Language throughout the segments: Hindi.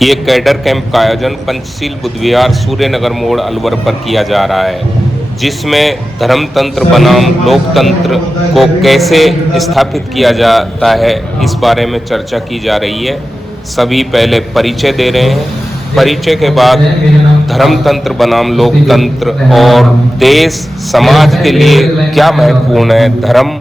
ये कैडर कैंप का आयोजन पंचशील बुध विहार सूर्यनगर मोड़ अलवर पर किया जा रहा है, जिसमें धर्मतंत्र बनाम लोकतंत्र को कैसे स्थापित किया जाता है इस बारे में चर्चा की जा रही है। सभी पहले परिचय दे रहे हैं, परिचय के बाद धर्मतंत्र बनाम लोकतंत्र और देश समाज के लिए क्या महत्वपूर्ण है, धर्म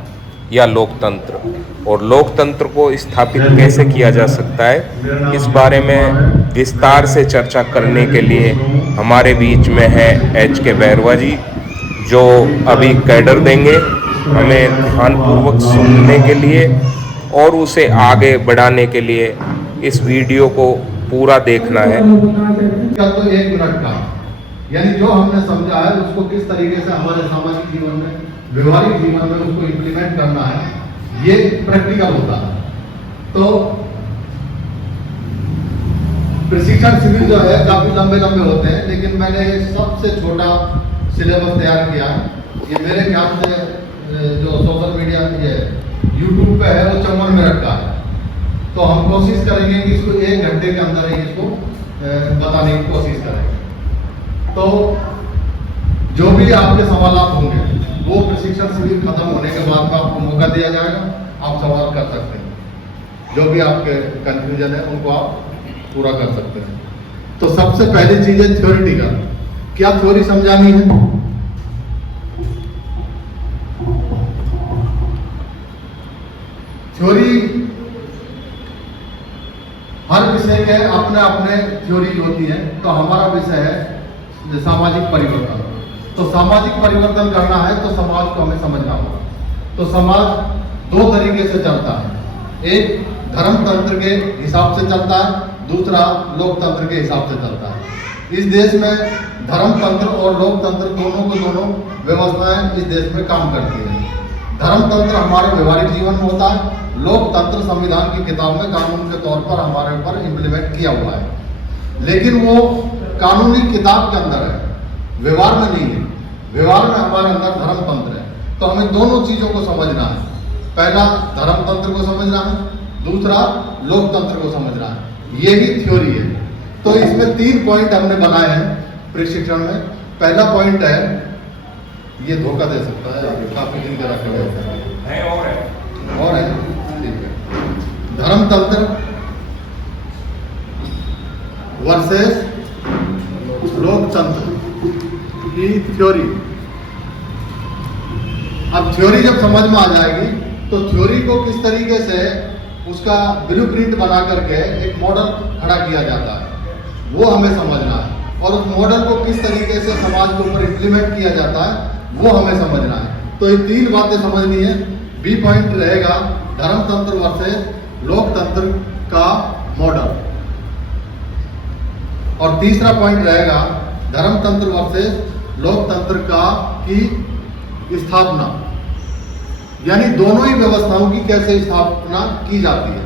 या लोकतंत्र, और लोकतंत्र को स्थापित कैसे किया जा सकता है, इस बारे में विस्तार से चर्चा करने के लिए हमारे बीच में है HK बैरवा जी, जो अभी कैडर देंगे हमें ध्यानपूर्वक सुनने के लिए और उसे आगे बढ़ाने के लिए इस वीडियो को पूरा देखना है। तो 1 मिनट का, यानी जो हमने समझा है उसको किस तरीके से हमारे सामाजिक जीवन में, व्यवहारिक जीवन में उसको इम्प्लीमेंट करना है, ये प्रैक्टिकल होता है। तो प्रशिक्षण शिविर जो है काफी लंबे लंबे होते हैं, लेकिन मैंने सबसे छोटा सिलेबस तैयार किया है। ये मेरे ख्याल से जो सोशल मीडिया ये यूट्यूब पे है वो 54 मिनट का है। तो हम कोशिश करेंगे कि इसको 1 घंटे के अंदर ही इसको बताने की कोशिश करेंगे। तो जो भी आपके सवाल होंगे वो प्रशिक्षण शिविर खत्म होने के बाद का आपको मौका दिया जाएगा, आप सवाल कर सकते हैं। जो भी आपके कंफ्यूजन है उनको आप पूरा कर सकते हैं। तो सबसे पहली चीज है थ्योरिटिकल। क्या थ्योरी समझानी है? थ्योरी हर विषय के अपने अपने थ्योरी होती है। तो हमारा विषय है सामाजिक परिवर्तन। तो सामाजिक परिवर्तन करना है तो समाज को हमें समझना होगा। तो समाज 2 तरीके से चलता है, एक धर्मतंत्र के हिसाब से चलता है, दूसरा लोकतंत्र के हिसाब से चलता है। इस देश में धर्मतंत्र और लोकतंत्र दोनों व्यवस्थाएं इस देश में काम करती है। धर्मतंत्र हमारे व्यवहारिक जीवन में होता है, लोकतंत्र संविधान की किताब में कानून के तौर पर हमारे ऊपर इम्प्लीमेंट किया हुआ है, लेकिन वो कानूनी किताब के अंदर है, व्यवहार में नहीं है। व्यवहार में हमारे अंदर धर्मतंत्र है। तो हमें दोनों चीजों को समझना है। पहला धर्मतंत्र को समझना है, दूसरा लोकतंत्र को समझना है। ये ही थ्योरी है। तो इसमें 3 पॉइंट हमने बनाए हैं प्रशिक्षण में। पहला पॉइंट है, ये धोखा दे सकता है, काफी दिन का रखे हुए और है, ठीक है। धर्मतंत्र वर्सेस लोकतंत्र की थ्योरी। अब थ्योरी जब समझ में आ जाएगी तो थ्योरी को किस तरीके से उसका ब्लूप्रिंट बना करके एक मॉडल खड़ा किया जाता है, वो हमें समझना है। और उस मॉडल को किस तरीके से समाज के ऊपर इम्प्लीमेंट किया जाता है वो हमें समझना है। तो ये 3 बातें समझनी है। बी पॉइंट रहेगा धर्मतंत्र वर्सेस लोकतंत्र का मॉडल, और तीसरा पॉइंट रहेगा धर्मतंत्र वर्सेस लोकतंत्र का की स्थापना, यानी दोनों ही व्यवस्थाओं की कैसे स्थापना की जाती है।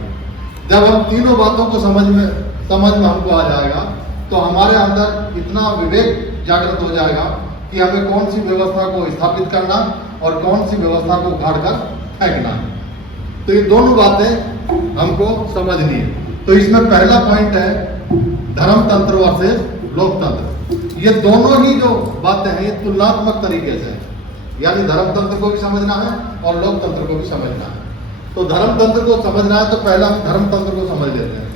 जब हम तीनों बातों को समझ में हमको आ जाएगा तो हमारे अंदर इतना विवेक जागृत हो जाएगा कि हमें कौन सी व्यवस्था को स्थापित करना और कौन सी व्यवस्था को उखाड़ कर फेंकना है। तो ये दोनों बातें हमको समझनी है। तो इसमें पहला पॉइंट है धर्मतंत्र वर्सेस लोकतंत्र। ये दोनों ही जो बातें हैं ये तुलनात्मक तरीके से, यानी धर्मतंत्र को भी समझना है और लोकतंत्र को भी समझना है। तो धर्मतंत्र को समझना है तो पहला हम धर्मतंत्र को समझ लेते हैं।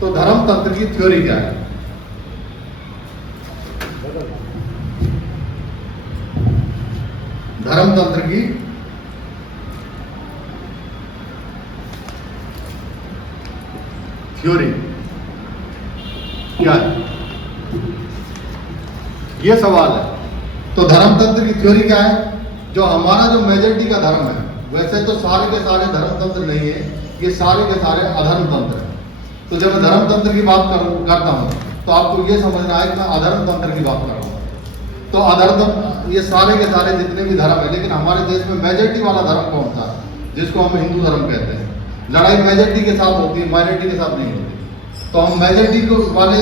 तो धर्मतंत्र की थ्योरी क्या है? धर्मतंत्र की थ्योरी क्या है, ये सवाल है। तो धर्मतंत्र की थ्योरी क्या है? जो हमारा जो मेजॉरिटी का धर्म है, वैसे तो सारे के सारे धर्मतंत्र नहीं है, ये सारे के सारे अधर्मतंत्र है। तो जब मैं धर्मतंत्र की बात करता हूँ तो आपको ये समझना है कि मैं अधर्मतंत्र की बात कर रहा हूँ। तो अधर्म ये सारे के सारे जितने भी धर्म है, लेकिन हमारे देश में मेजॉरिटी वाला धर्म कौन सा है, जिसको हम हिंदू धर्म कहते हैं। लड़ाई मेजॉरिटी के साथ होती है, माइनॉरिटी के साथ नहीं होती। तो हम मेजॉरिटी को वाले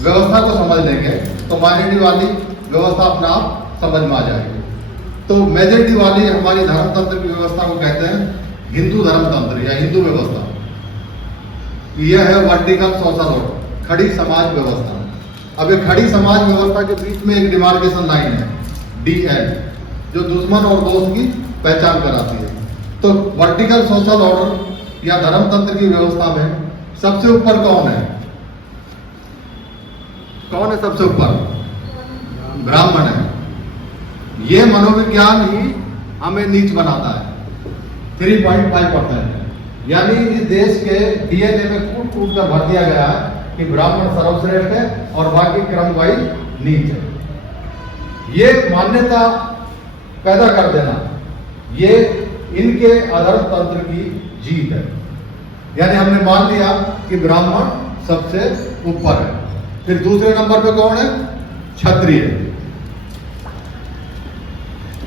व्यवस्था को समझ लेंगे तो माइनॉरिटी वाली व्यवस्था अपना आप समझ में आ जाएगी। तो मेजॉरिटी वाली हमारी धर्मतंत्र की व्यवस्था को कहते हैं हिंदू धर्मतंत्र या हिंदू व्यवस्था। यह है वर्टिकल सोशल ऑर्डर, खड़ी समाज व्यवस्था। अब ये खड़ी समाज व्यवस्था के बीच में एक डिमार्केशन लाइन है DL, जो दुश्मन और दोस्त की पहचान कराती है। तो वर्टिकल सोशल ऑर्डर या धर्मतंत्र की व्यवस्था में सबसे ऊपर कौन है? कौन है सबसे ऊपर? ब्राह्मण है। ये मनोविज्ञान ही हमें नीच बनाता है। 3.5%, यानी इस देश के DNA में कूट कूट कर भर दिया गया है कि ब्राह्मण सर्वश्रेष्ठ है और बाकी क्रमवाइज नीच है। ये मान्यता पैदा कर देना, ये इनके अधर्म तंत्र की जीत है। यानी हमने मान लिया कि ब्राह्मण सबसे ऊपर है। फिर दूसरे नंबर पे कौन है? क्षत्रिय।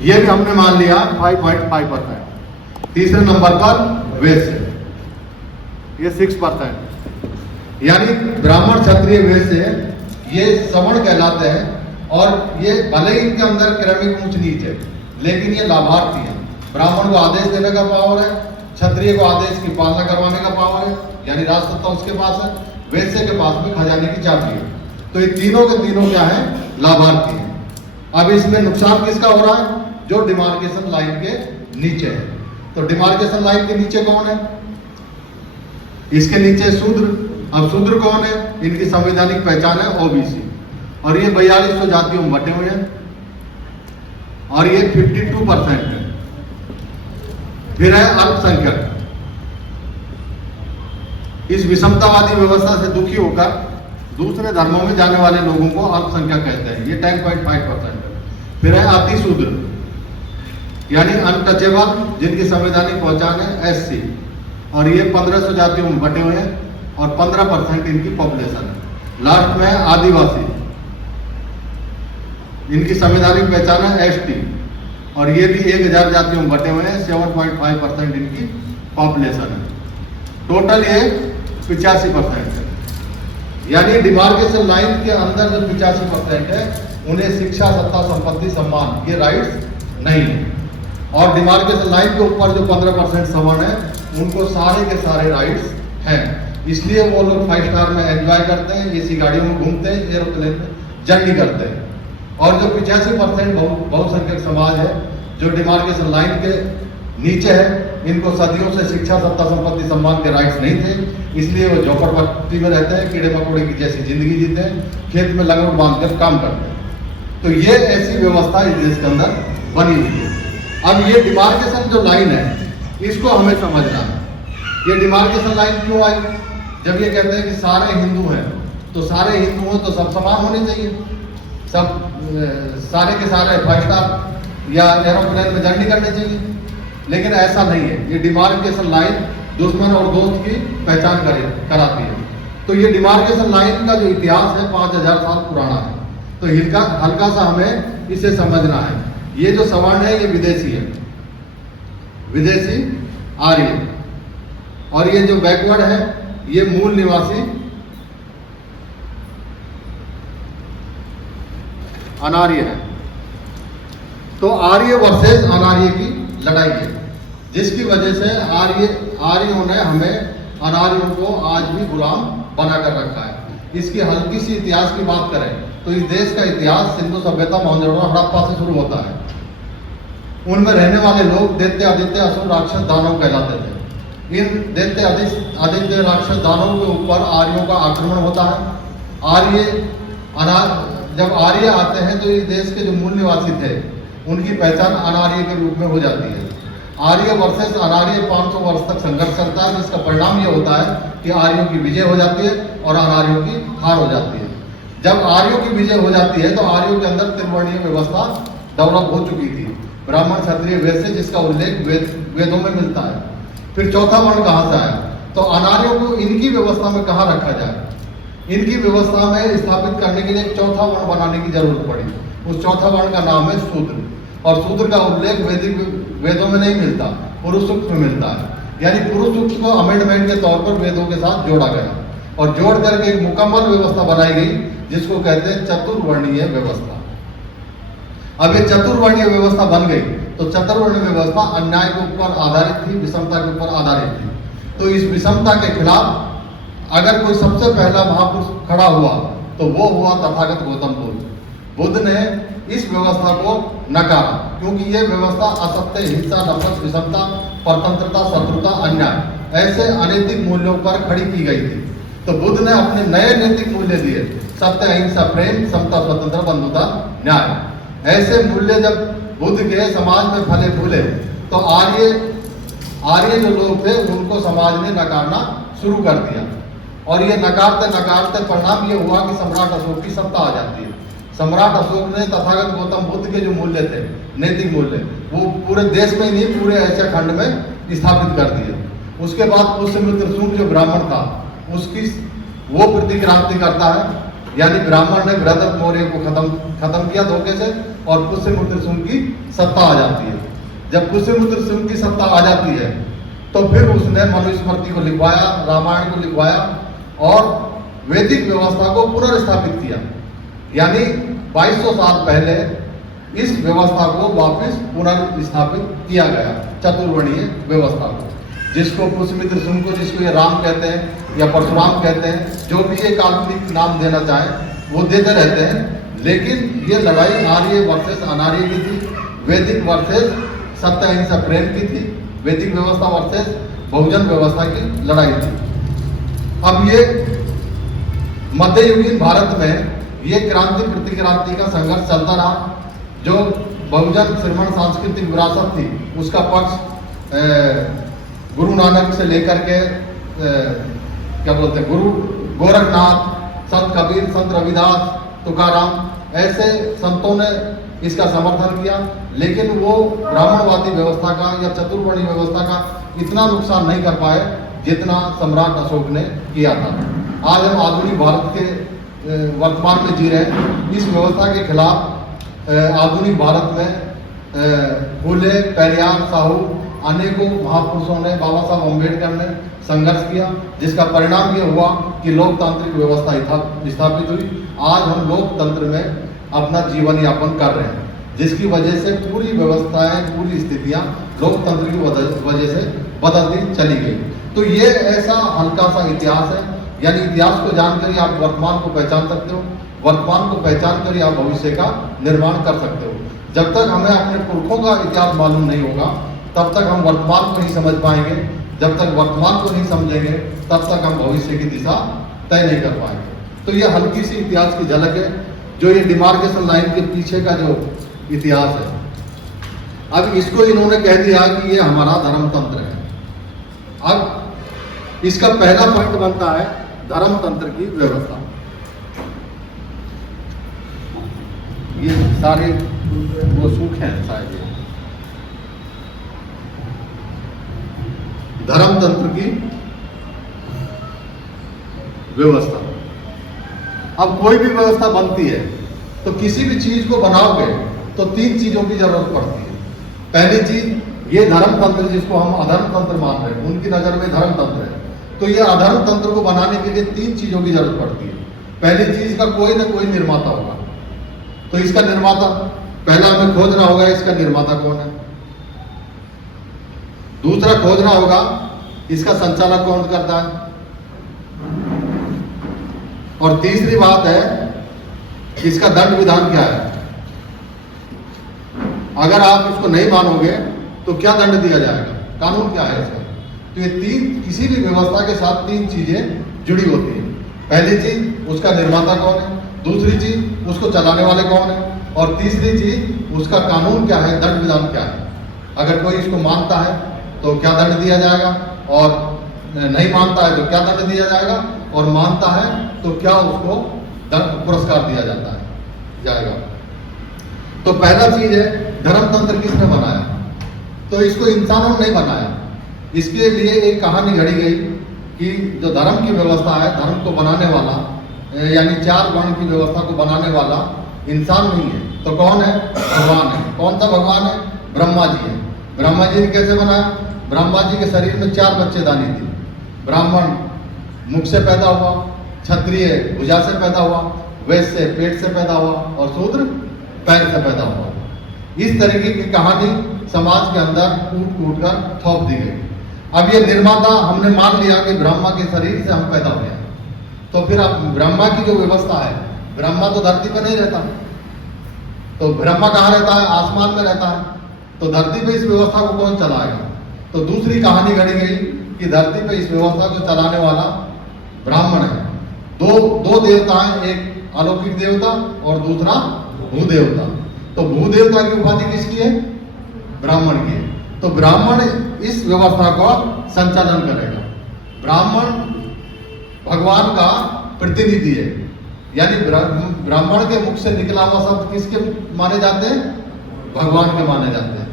ये भी हमने मान लिया 5.5%। तीसरे नंबर पर वैश्य, ये 6%। यानी ब्राह्मण, क्षत्रिय, वैश्य ये सवर्ण कहलाते हैं और ये भले ही इनके अंदर क्रमिक ऊंच नीच है, लेकिन ये लाभार्थी हैं। ब्राह्मण को आदेश देने का पावर है, क्षत्रिय को आदेश की पालना करवाने का पावर है, यानी राजसत्ता उसके पास है, वैश्य के पास में खजाने की चाबी है। तो ये तीनों के तीनों क्या है? लाभार्थी हैं। अब इसमें नुकसान किसका हो रहा है? जो डिमार्केशन लाइन के नीचे है। तो डिमार्केशन लाइन के नीचे कौन है? इसके नीचे शूद्र। अब शूद्र कौन है? इनकी संवैधानिक पहचान है OBC, और ये 4200 जातियों में बटे हुए हैं और ये 52% है। फिर है अल्पसंख्यक। इस विषमतावादी व्यवस्था से दुखी होकर दूसरे धर्मों में जाने वाले लोगों को अल्पसंख्यक कहते हैं, ये 10.5% है। फिर है अतिशूद्र, यानी अनटचेबल, जिनकी संवैधानिक पहचान है SC, और ये 1500 जातियों में बटे हुए हैं और 15% इनकी पॉपुलेशन है। लास्ट में है आदिवासी, इनकी संवैधानिक पहचान है ST, और ये भी 1000 जातियों में बटे हुए हैं, 7.5% इनकी पॉपुलेशन है। टोटल ये 85% है। यानी डिमार्केशन लाइन के अंदर जो 85% है, उन्हें शिक्षा, सत्ता, संपत्ति, सम्मान, ये राइट्स नहीं है। और डिमार्केशन लाइन के ऊपर जो 15% सवर्ण है, उनको सारे के सारे राइट्स हैं। इसलिए वो लोग 5 स्टार में एंजॉय करते हैं, AC गाड़ियों में घूमते हैं, एरोप्लेन में जर्नी करते हैं। और जो 85% बहुसंख्यक समाज है, जो डिमार्केशन लाइन के नीचे है, इनको सदियों से शिक्षा, सत्ता, संपत्ति, सम्मान के राइट्स नहीं थे। इसलिए वो झोपड़पट्टी में रहते हैं, कीड़े मकोड़े की जैसी जिंदगी जीते हैं, खेत में लंगड़ बांधकर काम करते हैं। तो ये ऐसी व्यवस्था इस देश के अंदर बनी हुई है। अब ये डिमार्केशन जो लाइन है, इसको हमें समझना है। ये डिमार्केशन लाइन क्यों आई? जब ये कहते हैं कि सारे हिंदू हैं, तो सारे हिंदू हो तो सब समान होने चाहिए, सब सारे के सारे 5 स्टार या एरोप्लेन में जर्नी करने चाहिए। लेकिन ऐसा नहीं है। ये डिमार्केशन लाइन दुश्मन और दोस्त की पहचान कराती है। तो ये डिमार्केशन लाइन का जो इतिहास है 5000 साल पुराना है। तो हल्का सा हमें इसे समझना है। ये जो सवर्ण है, ये विदेशी है, विदेशी आर्य, और ये जो बैकवर्ड है, ये मूल निवासी अनार्य है। तो आर्य वर्सेस अनार्य की लड़ाई है, जिसकी वजह से आर्यों ने हमें अनार्यों को आज भी गुलाम बनाकर रखा है। इसकी हल्की सी इतिहास की बात करें तो इस देश का इतिहास सिंधु सभ्यता, मोहनजोदड़ो, हड़प्पा से शुरू होता है। उनमें रहने वाले लोग दैत्य, आदित्य, असुर, राक्षस, दानव कहलाते थे। इन दैत्य, आदित्य, राक्षस, दानव के ऊपर आर्यों का आक्रमण होता है। जब आर्य आते हैं तो इस देश के जो मूल निवासी थे, उनकी पहचान अनार्य के रूप में हो जाती है। आर्य वर्सेस अनार्य 500 वर्ष तक संघर्ष चलता है, जिसका परिणाम ये होता है कि आर्यों की विजय हो जाती है और अनार्यों की हार हो जाती है। जब आर्यों की विजय हो जाती है तो आर्यों के अंदर त्रिवर्णीय व्यवस्था डेवलप हो चुकी थी, ब्राह्मण, क्षत्रिय, वैश्य, जिसका उल्लेख वेदों में मिलता है। फिर चौथा वर्ण कहाँ से आया? तो अनार्यों को इनकी व्यवस्था में कहाँ रखा जाए? इनकी व्यवस्था में स्थापित करने के लिए एक चौथा वर्ण बनाने की जरूरत पड़ी। उस चौथा वर्ण का नाम है शूद्र, और शूद्र का उल्लेख वैदिक वेदों में नहीं मिलता, पुरुष सूक्त में मिलता है। यानी पुरुष सूक्त को अमेंडमेंट के तौर पर वेदों के साथ जोड़ा गया और जोड़ करके एक मुकम्मल व्यवस्था बनाई गई, जिसको कहते हैं चतुर्वर्णीय व्यवस्था। अब ये चतुर्वर्णीय व्यवस्था बन गई तो चतुर्वर्णीय व्यवस्था अन्याय के ऊपर आधारित थी, विषमता के ऊपर आधारित थी। तो इस विषमता के खिलाफ अगर कोई सबसे पहला महापुरुष खड़ा हुआ तो वो हुआ तथागत गौतम बुद्ध। बुद्ध ने इस व्यवस्था को नकारा, क्योंकि ये व्यवस्था असत्य, हिंसा, नफरत, विषमता, परतंत्रता, शत्रुता, अन्याय ऐसे अनैतिक मूल्यों पर खड़ी की गई थी। तो बुद्ध ने अपने नए नैतिक मूल्य दिए, सत्य, अहिंसा, प्रेम, समता, स्वतंत्रता, बंधुता, न्याय। ऐसे मूल्य जब बुद्ध के समाज में फले फूले तो आर्य जो लोग थे उनको समाज ने नकारना शुरू कर दिया, और ये नकारते नकारते परिणाम ये हुआ कि सम्राट अशोक की सत्ता आ जाती है। सम्राट अशोक ने तथागत गौतम बुद्ध के जो मूल्य थे, नैतिक मूल्य, वो पूरे देश में ही नहीं, पूरे एशिया खंड में स्थापित कर दिए। उसके बाद पुष्यमित्र शुंग जो ब्राह्मण था, उसकी वो प्रतिक्रांति करता है, यानी ब्राह्मण ने बृहदत्त मौर्य को खत्म किया धोखे से, और पुष्यमित्र शुंग की सत्ता आ जाती है। जब पुष्यमित्र शुंग की सत्ता आ जाती है तो फिर उसने मनुस्मृति को लिखवाया, रामायण को लिखवाया और वैदिक व्यवस्था को पुनर्स्थापित किया। यानी 2200 साल पहले इस व्यवस्था को वापस पुनर्स्थापित किया गया, चतुर्वर्णीय व्यवस्था को, जिसको पुष्यमित्र शुंग को, जिसको ये राम कहते हैं या परशुराम कहते हैं, जो भी ये काल्पनिक नाम देना चाहें वो देते रहते हैं। लेकिन ये लड़ाई आर्य वर्सेस अनार्य की थी, वैदिक वर्सेस सत्य, अहिंसा, प्रेम की थी, वैदिक व्यवस्था वर्सेस बहुजन व्यवस्था की लड़ाई थी। अब ये मध्ययुगीन भारत में ये क्रांति प्रतिक्रांति का संघर्ष चलता रहा। जो बहुजन श्रमण सांस्कृतिक विरासत थी उसका पक्ष गुरु नानक से लेकर के क्या बोलते हैं, गुरु गोरखनाथ, संत कबीर, संत रविदास, तुकाराम, ऐसे संतों ने इसका समर्थन किया। लेकिन वो ब्राह्मणवादी व्यवस्था का या चतुर्वर्णीय व्यवस्था का इतना नुकसान नहीं कर पाए जितना सम्राट अशोक ने किया था। आज हम आधुनिक भारत के वर्तमान में जी रहे हैं। इस व्यवस्था के खिलाफ आधुनिक भारत में फूले, पेरियार, साहू, अनेकों महापुरुषों ने, बाबा साहब अम्बेडकर ने संघर्ष किया, जिसका परिणाम ये हुआ कि लोकतांत्रिक व्यवस्था स्थापित हुई। आज हम लोकतंत्र में अपना जीवन यापन कर रहे हैं, जिसकी वजह से पूरी व्यवस्थाएं, पूरी स्थितियां लोकतंत्र की वजह से बदलती चली गई। तो ये ऐसा हल्का सा इतिहास है, यानी इतिहास को जानकर ही आप वर्तमान को पहचान सकते हो, वर्तमान को पहचान कर ही आप भविष्य का निर्माण कर सकते हो। जब तक हमें अपने पुरखों का इतिहास मालूम नहीं होगा तब तक हम वर्तमान को नहीं समझ पाएंगे। जब तक वर्तमान को नहीं समझेंगे तब तक हम भविष्य की दिशा तय नहीं कर पाएंगे। तो ये हल्की सी इतिहास की झलक है, जो ये डिमार्केशन लाइन के पीछे का जो इतिहास है। अब इसको इन्होंने कह दिया कि ये हमारा धर्मतंत्र है। अब इसका पहला पॉइंट बनता है धर्मतंत्र की व्यवस्था। ये सारे वो सूख हैं शायद, धर्मतंत्र की व्यवस्था। अब कोई भी व्यवस्था बनती है तो किसी भी चीज को बनाओगे तो 3 चीजों की जरूरत पड़ती है। पहली चीज ये धर्मतंत्र, जिसको हम अधर्मतंत्र मान रहे हैं, उनकी नजर में धर्मतंत्र है। तो ये अधर्मतंत्र को बनाने के लिए 3 चीजों की जरूरत पड़ती है। पहली चीज का कोई ना कोई निर्माता होगा। तो इसका निर्माता पहला हमें खोजना होगा, इसका निर्माता कौन है। दूसरा खोजना होगा इसका संचालक कौन करता है। और तीसरी बात है इसका दंड विधान क्या है। अगर आप इसको नहीं मानोगे तो क्या दंड दिया जाएगा, कानून क्या है इसका। तो ये 3, किसी भी व्यवस्था के साथ 3 चीजें जुड़ी होती हैं। पहली चीज उसका निर्माता कौन है, दूसरी चीज उसको चलाने वाले कौन है, और तीसरी चीज उसका कानून क्या है, दंड विधान क्या है। अगर कोई इसको मानता है तो क्या दंड दिया जाएगा, और नहीं मानता है तो क्या दंड दिया जाएगा, और मानता है तो क्या उसको पुरस्कार दिया जाएगा। तो पहला चीज है धर्मतंत्र किसने बनाया। तो इसको इंसानों ने नहीं बनाया। इसके लिए एक कहानी घड़ी गई कि जो धर्म की व्यवस्था है, धर्म को बनाने वाला, यानी 4 वर्ण की व्यवस्था को बनाने वाला इंसान नहीं है। तो कौन है, भगवान है। कौन सा भगवान है, ब्रह्मा जी है। ब्रह्मा जी ने कैसे बनाया, ब्रह्मा जी के शरीर में 4 बच्चेदानी थी। ब्राह्मण मुख से पैदा हुआ, क्षत्रिय भुजा से पैदा हुआ, वैश्य पेट से पैदा हुआ, और शूद्र पैर से पैदा हुआ। इस तरीके की कहानी समाज के अंदर कूट कर थोप दी गई। अब ये निर्माता, हमने मान लिया कि ब्रह्मा के शरीर से हम पैदा हुए हैं, तो फिर आप ब्रह्मा की जो व्यवस्था है, ब्रह्मा तो धरती पर नहीं रहता, तो ब्रह्मा कहाँ रहता है? आसमान में रहता है। तो धरती पे इस व्यवस्था को कौन चलाएगा? तो दूसरी कहानी घड़ी गई कि धरती पे इस व्यवस्था को चलाने वाला ब्राह्मण है। दो देवता हैं, एक अलौकिक देवता और दूसरा भूदेवता। तो भूदेवता की उपाधि किसकी है? ब्राह्मण की है। तो ब्राह्मण इस व्यवस्था का संचालन करेगा। ब्राह्मण भगवान का प्रतिनिधि है, यानी ब्राह्मण के मुख से निकला हुआ शब्द किसके माने जाते हैं? भगवान के माने जाते हैं।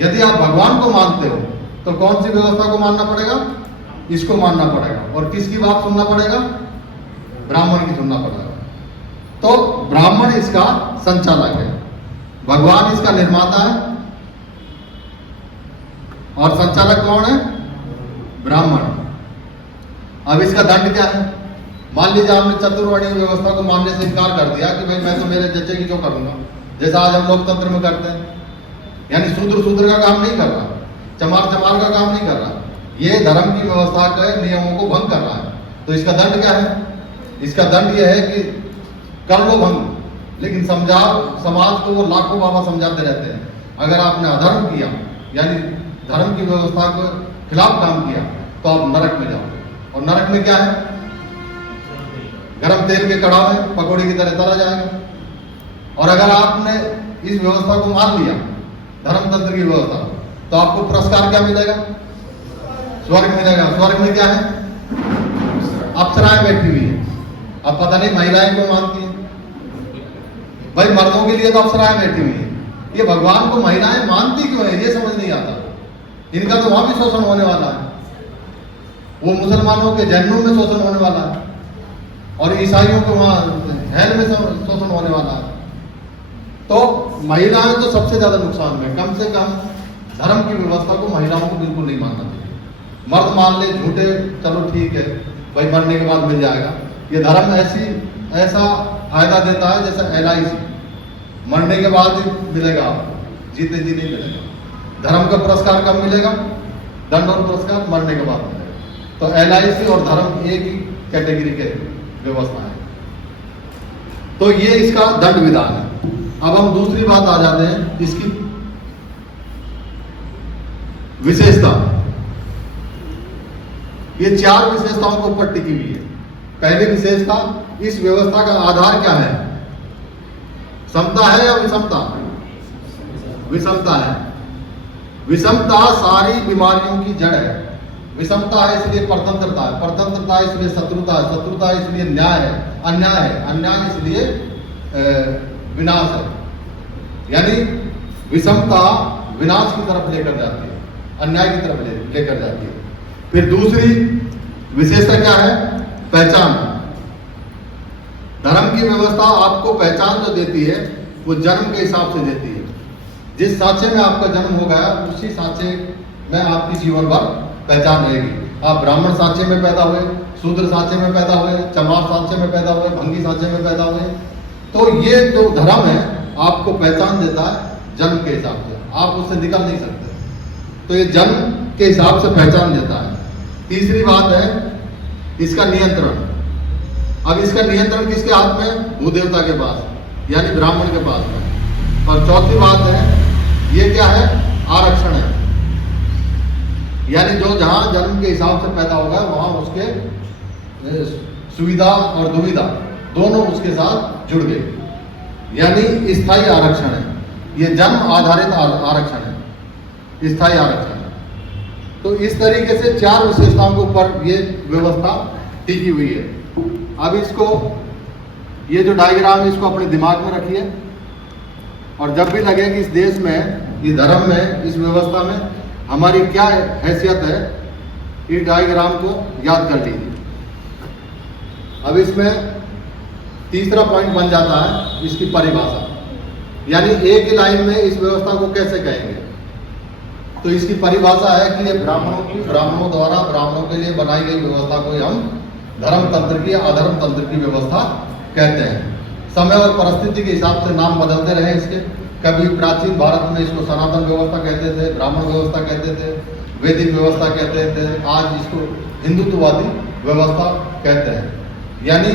यदि आप भगवान को मानते हो तो कौन सी व्यवस्था को मानना पड़ेगा? इसको मानना पड़ेगा। और किसकी बात सुनना पड़ेगा? ब्राह्मण की सुनना पड़ेगा। तो ब्राह्मण इसका संचालक है, भगवान इसका निर्माता है, और संचालक कौन है? ब्राह्मण। अब इसका दंड क्या है? मान लीजिए आपने चतुर्वर्णीय व्यवस्था को मानने से इनकार कर दिया कि भाई मैं तो मेरे जच्चे की जो करूंगा, जैसा आज हम लोकतंत्र में करते हैं, यानी शूद्र का काम नहीं कर रहा, चमार का काम नहीं कर रहा, ये धर्म की व्यवस्था के नियमों को भंग कर रहा है। तो इसका दंड क्या है? इसका दंड यह है कि कर लो भंग, लेकिन समझाओ, समाज को वो लाखों बाबा समझाते रहते हैं, अगर आपने अधर्म किया यानी धर्म की व्यवस्था के खिलाफ काम किया तो आप नरक में जाओगे। और नरक में क्या है? गरम तेल के कड़ाह में पकौड़ी की तरह तला जाएगा। और अगर आपने इस व्यवस्था को मान लिया, धर्म तंत्र की व्यवस्था, तो आपको पुरस्कार क्या मिलेगा? स्वर्ग मिलेगा। स्वर्ग में क्या है? अप्सराएं बैठी हुई है। अब पता नहीं महिलाएं क्यों मानती हैं, भाई मर्दों के लिए तो अप्सराएं बैठी हुई है, ये भगवान को महिलाएं मानती क्यों है? ये समझ नहीं आता। इनका तो वहां भी शोषण होने वाला है, वो मुसलमानों के जैनों में शोषण होने वाला है, और ईसाइयों के वहां हेल में शोषण होने वाला है। तो महिलाएं तो सबसे ज्यादा नुकसान में, कम से कम धर्म की व्यवस्था को महिलाओं को बिल्कुल नहीं मानना चाहिए। मर्द मान ले झूठे, चलो ठीक है भाई, मरने के बाद मिल जाएगा। ये धर्म ऐसा फायदा देता है जैसे LIC, मरने के बाद ही मिलेगा आपको, जीते जी नहीं मिलेगा। धर्म का पुरस्कार कब मिलेगा? दंड और पुरस्कार मरने के बाद मिलेगा। तो LIC और धर्म एक ही कैटेगरी के व्यवस्था है। तो ये इसका दंड विधान है। अब हम दूसरी बात आ जाते हैं, इसकी विशेषता। ये 4 विशेषताओं के ऊपर टिकी हुई है। पहली विशेषता, इस व्यवस्था का आधार क्या है? समता है या विषमता? विषमता है। विषमता सारी बीमारियों की जड़ है। विषमता है इसलिए परतंत्रता है, परतंत्रता इसलिए शत्रुता है, शत्रुता इसलिए न्याय है, अन्याय है, अन्याय इसलिए विनाश है। यानी विषमता विनाश की तरफ लेकर जाती है, अन्याय की तरफ लेकर जाती है। फिर दूसरी विशेषता क्या है? पहचान। धर्म की व्यवस्था आपको पहचान जो देती है वो जन्म के हिसाब से देती है। जिस सांचे में आपका जन्म हो गया उसी सांचे में आपकी जीवन भर पहचान रहेगी। आप ब्राह्मण सांचे में पैदा हुए, शूद्र सांचे में पैदा हुए, चमार सांचे में पैदा हुए, भंगी सांचे में पैदा हुए, तो ये जो धर्म है आपको पहचान देता है जन्म के हिसाब से, आप उससे निकल नहीं सकते। तो ये जन्म के हिसाब से पहचान देता है। तीसरी बात है इसका नियंत्रण। अब इसका नियंत्रण किसके हाथ में? भूदेवता के पास, यानी ब्राह्मण के पास में। और चौथी बात है, ये क्या है? आरक्षण है, यानी जो जहां जन्म के हिसाब से पैदा होगा वहां उसके सुविधा और दुविधा दोनों उसके साथ जुड़ गए, यानी स्थायी आरक्षण है। ये जन्म आधारित आरक्षण है, स्थायी आरक्षण है। तो इस तरीके से 4 विशेषताओं के ऊपर ये व्यवस्था टिकी हुई है। अब इसको, ये जो डायग्राम है इसको अपने दिमाग में रखिए, और जब भी लगे कि इस देश में, इस धर्म में, इस व्यवस्था में हमारी क्या हैसियत है, इस डायग्राम को याद कर लीजिए। अब इसमें तीसरा पॉइंट बन जाता है इसकी परिभाषा, यानी एक ही लाइन में इस व्यवस्था को कैसे कहेंगे। तो इसकी परिभाषा है कि ये ब्राह्मणों द्वारा ब्राह्मणों के लिए बनाई गई व्यवस्था को हम धर्म तंत्र की या अधर्म तंत्र की व्यवस्था कहते हैं। समय और परिस्थिति के हिसाब से नाम बदलते रहे इसके। कभी प्राचीन भारत में इसको सनातन व्यवस्था कहते थे, ब्राह्मण व्यवस्था कहते थे, वैदिक व्यवस्था कहते थे, आज इसको हिंदुत्ववादी व्यवस्था कहते हैं। यानी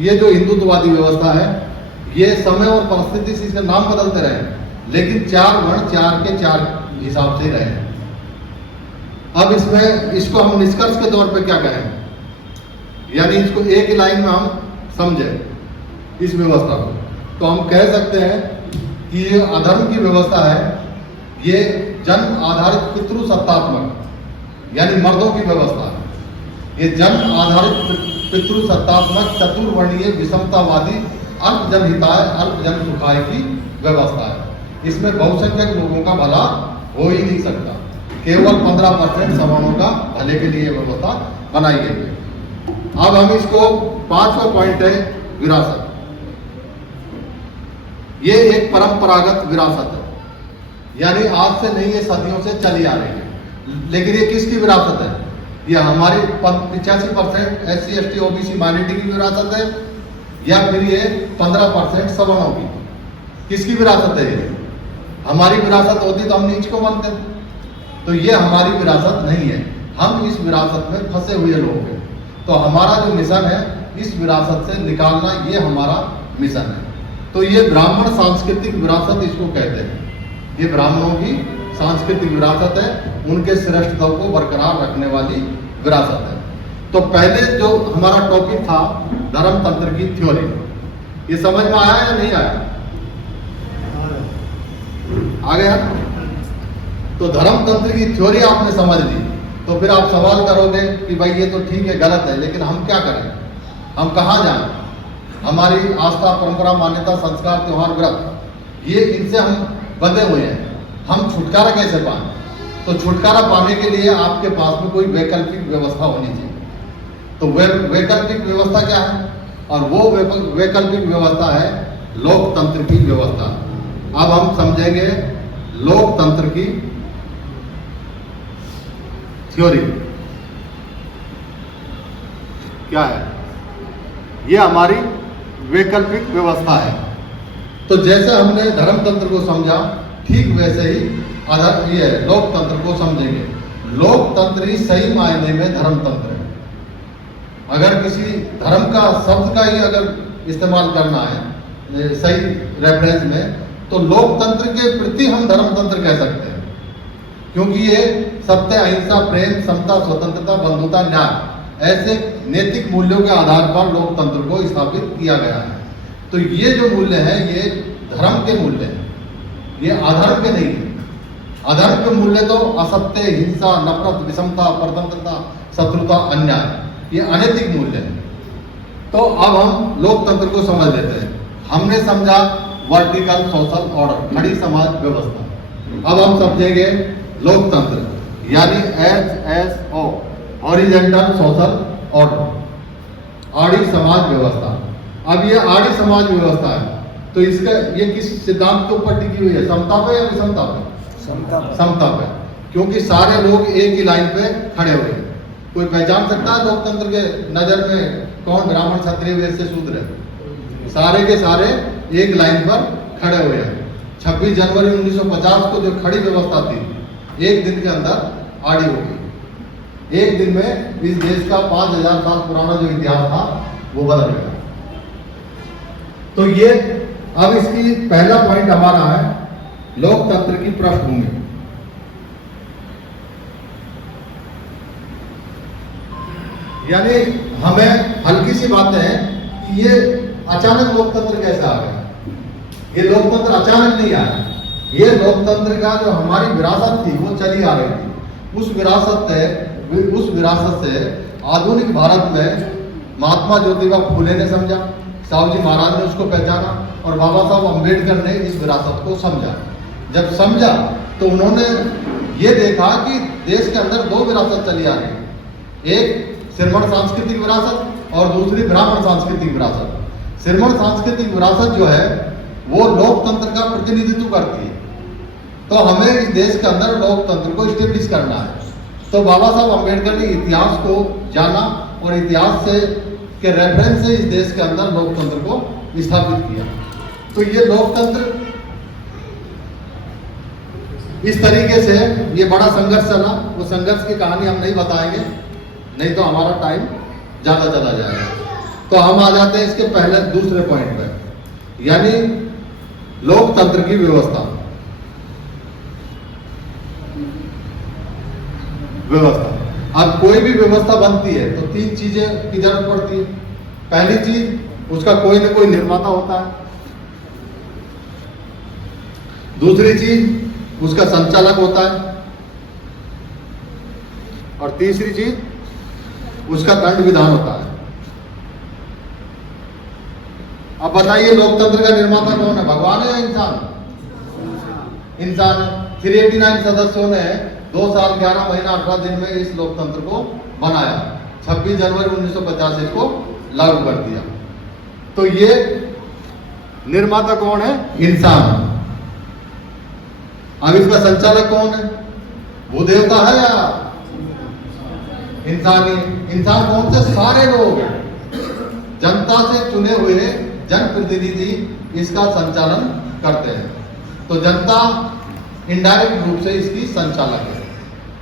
ये जो हिंदुत्ववादी व्यवस्था है, ये समय और परिस्थिति से इसका नाम बदलते रहे, लेकिन 4 वर्ण 4 के 4 हिसाब से ही रहे। अब इसमें इसको हम निष्कर्ष के तौर पे क्या कहें, यानी इसको एक ही लाइन में हम समझें इस व्यवस्था को, तो हम कह सकते हैं कि ये अधर्म की व्यवस्था है, ये जन्म आधारित पितृ सत्तात्मक यानी मर्दों की व्यवस्था है। ये जन्म आधारित पितृ सत्तात्मक चतुर्वर्णीय विषमतावादी अल्पजनहिताय अल्पजन सुखाय की व्यवस्था है। इसमें बहुसंख्यक लोगों का भला हो ही नहीं सकता, केवल 15% सवर्णों का भले के लिए व्यवस्था बनाई गई है। अब हम इसको 5वां पॉइंट है विरासत। ये एक परंपरागत विरासत है, यानी आज से नहीं, ये सदियों से चली आ रही है। लेकिन ये किसकी विरासत है? ये हमारी 85% SC ST OBC माइनॉरिटी की विरासत है, या फिर ये 15% सवर्णों की? किसकी विरासत है ये? हमारी विरासत होती तो हम नीच को मानते, तो ये हमारी विरासत नहीं है। हम इस विरासत में फंसे हुए लोग हैं। तो हमारा जो मिशन है, इस विरासत से निकालना, ये हमारा मिशन है। तो ये ब्राह्मण सांस्कृतिक विरासत इसको कहते हैं। ये ब्राह्मणों की सांस्कृतिक विरासत है, उनके श्रेष्ठता को बरकरार रखने वाली विरासत है। तो पहले जो हमारा टॉपिक था धर्म तंत्र की थ्योरी, ये समझ में आया या नहीं आया? आ गया? तो धर्म तंत्र की थ्योरी आपने समझ ली, तो फिर आप सवाल करोगे कि भाई ये तो ठीक है, गलत है, लेकिन हम क्या करें, हम कहाँ जाएं? हमारी आस्था, परंपरा, मान्यता, संस्कार, त्योहार, व्रत, ये इनसे हम बंधे हुए हैं। हम छुटकारा कैसे पाएं? तो छुटकारा पाने के लिए आपके पास में कोई वैकल्पिक व्यवस्था होनी चाहिए। तो वैकल्पिक व्यवस्था क्या है? और वो वैकल्पिक व्यवस्था है लोकतंत्र की व्यवस्था। अब हम समझेंगे लोकतंत्र की थ्योरी क्या है। ये हमारी वैकल्पिक व्यवस्था है। तो जैसे हमने धर्म तंत्र को समझा, ठीक वैसे ही ये लोकतंत्र को समझेंगे। लोकतंत्र ही सही मायने में धर्म तंत्र है। अगर किसी धर्म का शब्द का ही अगर इस्तेमाल करना है सही रेफरेंस में, तो लोकतंत्र के प्रति हम धर्म तंत्र कह सकते हैं, क्योंकि ये सत्य, अहिंसा, प्रेम, समता, स्वतंत्रता, बंधुता, न्याय ऐसे नैतिक मूल्यों के आधार पर लोकतंत्र को स्थापित किया गया है। तो ये जो मूल्य है, ये धर्म के मूल्य हैं, ये अधर्म के नहीं है। अधर्म के मूल्य तो असत्य, हिंसा, नफरत, विषमता, परतंत्रता, शत्रुता, अन्याय, ये अनैतिक मूल्य है। तो अब हम लोकतंत्र को समझ लेते हैं। हमने समझा वर्टिकल सोशल ऑर्डर, खड़ी समाज व्यवस्था। अब हम समझेंगे लोकतंत्र, यानी HSO, हॉरिजॉन्टल सोशल ऑर्डर, आड़ी समाज व्यवस्था। अब ये आड़ी समाज व्यवस्था है, तो इसका ये किस सिद्धांत के ऊपर टिकी हुई है? समता पे या विषमता पे? समता पे, क्योंकि सारे लोग एक ही लाइन पे खड़े हुए हैं। कोई पहचान सकता है लोकतंत्र के नजर में कौन ब्राह्मण, क्षत्रिय, वैश्य, शूद्र है? सारे के सारे एक लाइन पर खड़े हुए हैं। 26 जनवरी 1950 को जो खड़ी व्यवस्था थी, एक दिन के अंदर आड़ी हो गई। एक दिन में इस देश का 5000 साल पुराना जो इतिहास था वो बदल गया। तो ये अब इसकी पहला पॉइंट हमारा है लोकतंत्र की पृष्ठभूमि। यानी हमें हल्की सी बातें हैं कि ये अचानक लोकतंत्र कैसे आ गया। ये लोकतंत्र अचानक नहीं आया, ये लोकतंत्र का जो हमारी विरासत थी वो चली आ रही थी। उस विरासत से आधुनिक भारत में महात्मा ज्योतिबा फूले ने समझा, साहू जी महाराज ने उसको पहचाना, और बाबा साहब अम्बेडकर ने इस विरासत को समझा। जब समझा तो उन्होंने ये देखा कि देश के अंदर 2 विरासत चली आ रही है, एक श्रमण सांस्कृतिक विरासत और दूसरी ब्राह्मण सांस्कृतिक विरासत। श्रमण सांस्कृतिक विरासत जो है वो लोकतंत्र का प्रतिनिधित्व करती है। तो हमें इस देश के अंदर लोकतंत्र को स्टेब्लिश करना है। तो बाबा साहब अम्बेडकर ने इतिहास को जाना और इतिहास से के रेफरेंस से इस देश के अंदर लोकतंत्र को स्थापित किया। तो ये लोकतंत्र इस तरीके से ये बड़ा संघर्ष चला। वो संघर्ष की कहानी हम नहीं बताएंगे, नहीं तो हमारा टाइम ज़्यादा चला जाएगा। तो हम आ जाते हैं इसके पहले दूसरे पॉइंट पे, यानी लोकतंत्र की व्यवस्था। अब कोई भी व्यवस्था बनती है तो 3 चीजें की जरूरत पड़ती है। पहली चीज, उसका कोई ना कोई निर्माता होता है। दूसरी चीज, उसका संचालक होता है। और तीसरी चीज, उसका दंड विधान होता है। अब बताइए, लोकतंत्र का निर्माता कौन है, भगवान है या इंसान? इंसान है। 389 सदस्यों ने 2 साल 11 महीना 18 दिन में इस लोकतंत्र को बनाया। 26 जनवरी 1985 को लागू कर दिया। तो ये निर्माता कौन है? इंसान। अब इसका संचालक कौन है? भूदेवता है या इंसान ही? इंसान कौन से? सारे लोग, जनता से चुने हुए जनप्रतिनिधि इसका संचालन करते हैं। तो जनता इनडायरेक्ट रूप से इसकी संचालक है।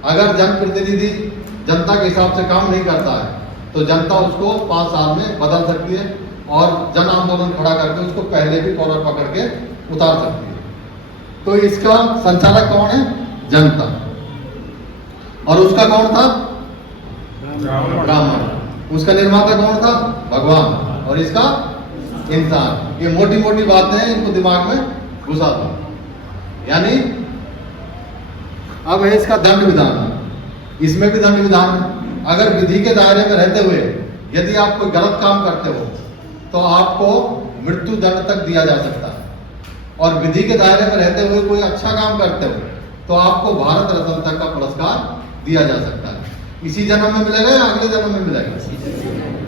अगर जनप्रतिनिधि जनता के हिसाब से काम नहीं करता है तो जनता उसको 5 साल में बदल सकती है और जन आंदोलन खड़ा करके उसको पहले भी कॉलर पकड़ के उतार सकती है। तो इसका संचालक कौन है? जनता। और उसका कौन था? ब्राह्मण। उसका निर्माता कौन था? भगवान। और इसका इंसान। ये मोटी मोटी बातें हैं, इनको दिमाग में घुसा दो। यानी अब है इसका दंड विधान। इसमें भी दंड विधान है। अगर विधि के दायरे में रहते हुए यदि आप कोई गलत काम करते हो तो आपको मृत्यु दंड तक दिया जा सकता है। और विधि के दायरे में रहते हुए कोई अच्छा काम करते हो तो आपको भारत रत्न तक का पुरस्कार दिया जा सकता है। इसी जन्म में मिलेगा या अगले जन्म में मिलेगा?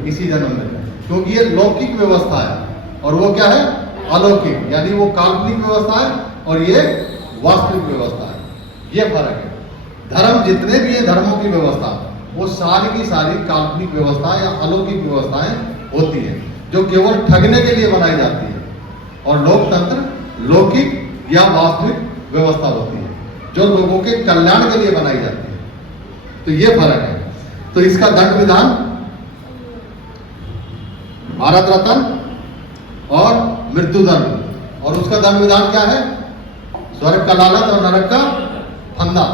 इसी जन्म में, क्योंकि ये लौकिक व्यवस्था है और वो क्या है? अलौकिक। यानी वो काल्पनिक व्यवस्था है और ये वास्तविक व्यवस्था है। ये फर्क है। धर्म जितने भी है, धर्मों की व्यवस्था, वो सारी की सारी काल्पनिक व्यवस्था या अलौकिक व्यवस्थाएं होती हैं जो केवल ठगने के लिए बनाई जाती है। और लोकतंत्र लौकिक या वास्तविक व्यवस्था होती है जो लोगों के कल्याण के लिए बनाई जाती है। तो ये फर्क है। तो इसका दंड विधान भारत रत्न और मृत्यु दंड। और उसका दंड विधान क्या है? स्वर्ग का लालच और नरक का फंदा,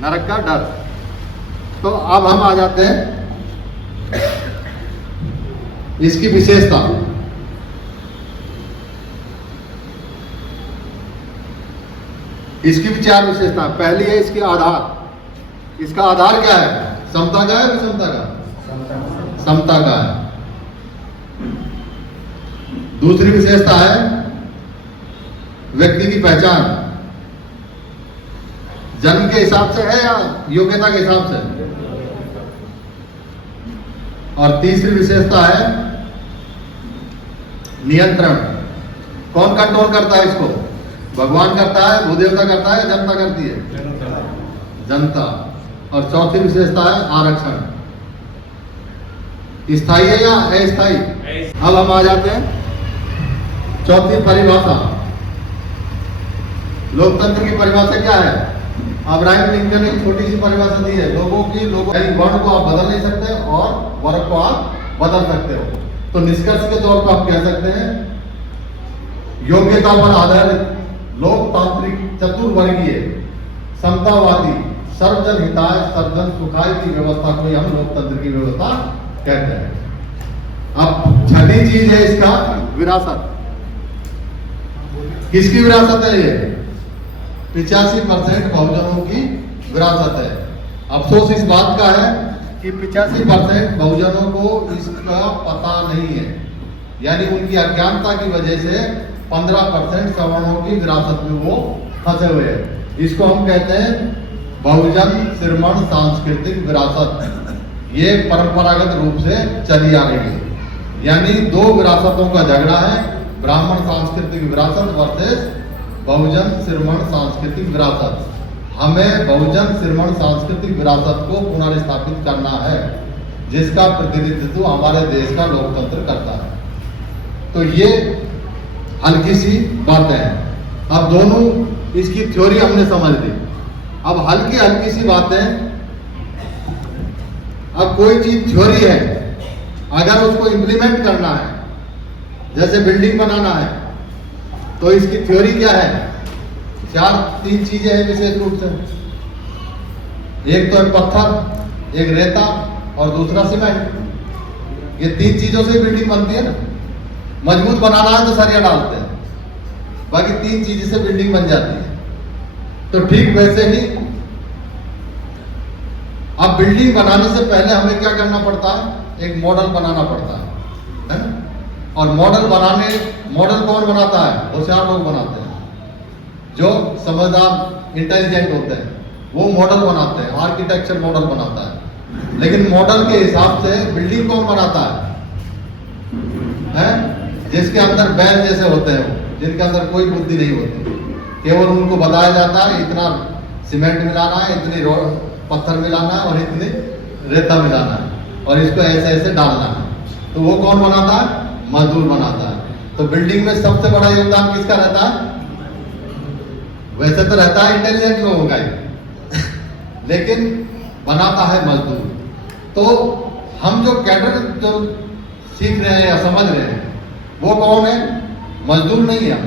नरक का डर। तो अब हम आ जाते हैं इसकी विशेषता। इसकी भी 4 विशेषता। पहली है इसकी आधार। इसका आधार क्या है? समता का है, विषमता का? समता का है। दूसरी विशेषता है व्यक्ति की पहचान। जन्म के हिसाब से है या योग्यता के हिसाब से? और तीसरी विशेषता है नियंत्रण। कौन कंट्रोल करता है इसको? भगवान करता है, भूदेवता करता है, जनता करती है? जनता। और चौथी विशेषता है आरक्षण। स्थायी है या अस्थायी? अब हम आ जाते हैं चौथी परिभाषा। लोकतंत्र की परिभाषा क्या है? अब्राहम लिंकन ने छोटी सी परिभाषा दी है। लोगों वर्ण को आप बदल नहीं सकते और वर्ग को आप बदल सकते हो। तो निष्कर्ष के तौर पर आप कह सकते हैं योग्यता पर आधारित लोकतांत्रिक चतुर्वर्गीय समतावादी सर्वजन हिताय सर्वजन सुखाय की व्यवस्था को हम लोकतंत्र की व्यवस्था कहते हैं। अब छठी चीज है इसका विरासत। किसकी विरासत है? ये 85% बहुजनों की विरासत है। अफसोस इस बात का है कि 85% बहुजनों को इसका पता नहीं है। यानी उनकी अज्ञानता की वजह से 15% सवर्णों की विरासत में वो फंसे हुए हैं। इसको हम कहते हैं बहुजन श्रमण सांस्कृतिक विरासत। ये परंपरागत रूप से चली आ रही है। यानी 2 विरासतों का झगड़ा है, ब्राह्मण सांस्कृतिक विरासत वर्सेस बहुजन श्रमण सांस्कृतिक विरासत। हमें बहुजन श्रमण सांस्कृतिक विरासत को पुनर्स्थापित करना है जिसका प्रतिनिधित्व हमारे देश का लोकतंत्र करता है। तो ये हल्की सी बातें हैं। अब दोनों इसकी थ्योरी हमने समझ ली। अब हल्की हल्की सी बातें। अब कोई चीज थ्योरी है अगर उसको इम्प्लीमेंट करना है, जैसे बिल्डिंग बनाना है, तो इसकी थ्योरी क्या है? तीन चीजें हैं विशेष रूप से। एक तो है पत्थर, एक रेता और दूसरा सीमेंट। ये तीन चीजों से बिल्डिंग बनती है ना। मजबूत बनाना है तो सरिया डालते हैं, बाकी तीन चीज से बिल्डिंग बन जाती है। तो ठीक वैसे ही अब बिल्डिंग बनाने से पहले हमें क्या करना पड़ता है? एक मॉडल बनाना पड़ता है ना। और मॉडल कौन बनाता है? होशियार लोग बनाते हैं, जो समझदार इंटेलिजेंट होते हैं, वो मॉडल बनाते हैं। आर्किटेक्चर मॉडल बनाता है, लेकिन मॉडल के हिसाब से बिल्डिंग कौन बनाता है? जिसके अंदर बैल जैसे होते हैं, वो जिनके अंदर कोई बुद्धि नहीं होती, केवल उनको बताया जाता है इतना सीमेंट मिलाना है, इतनी पत्थर मिलाना है और इतनी रेता मिलाना है और इसको ऐसे ऐसे डालना है। तो वो कौन बनाता है? मजदूर बनाता है। तो बिल्डिंग में सबसे बड़ा योगदान किसका रहता है? वैसे तो रहता है इंटेलिजेंट लोगों का ही लेकिन बनाता है मजदूर। तो हम जो कैडर जो सीख रहे हैं या समझ रहे हैं, वो कौन है? मजदूर नहीं है,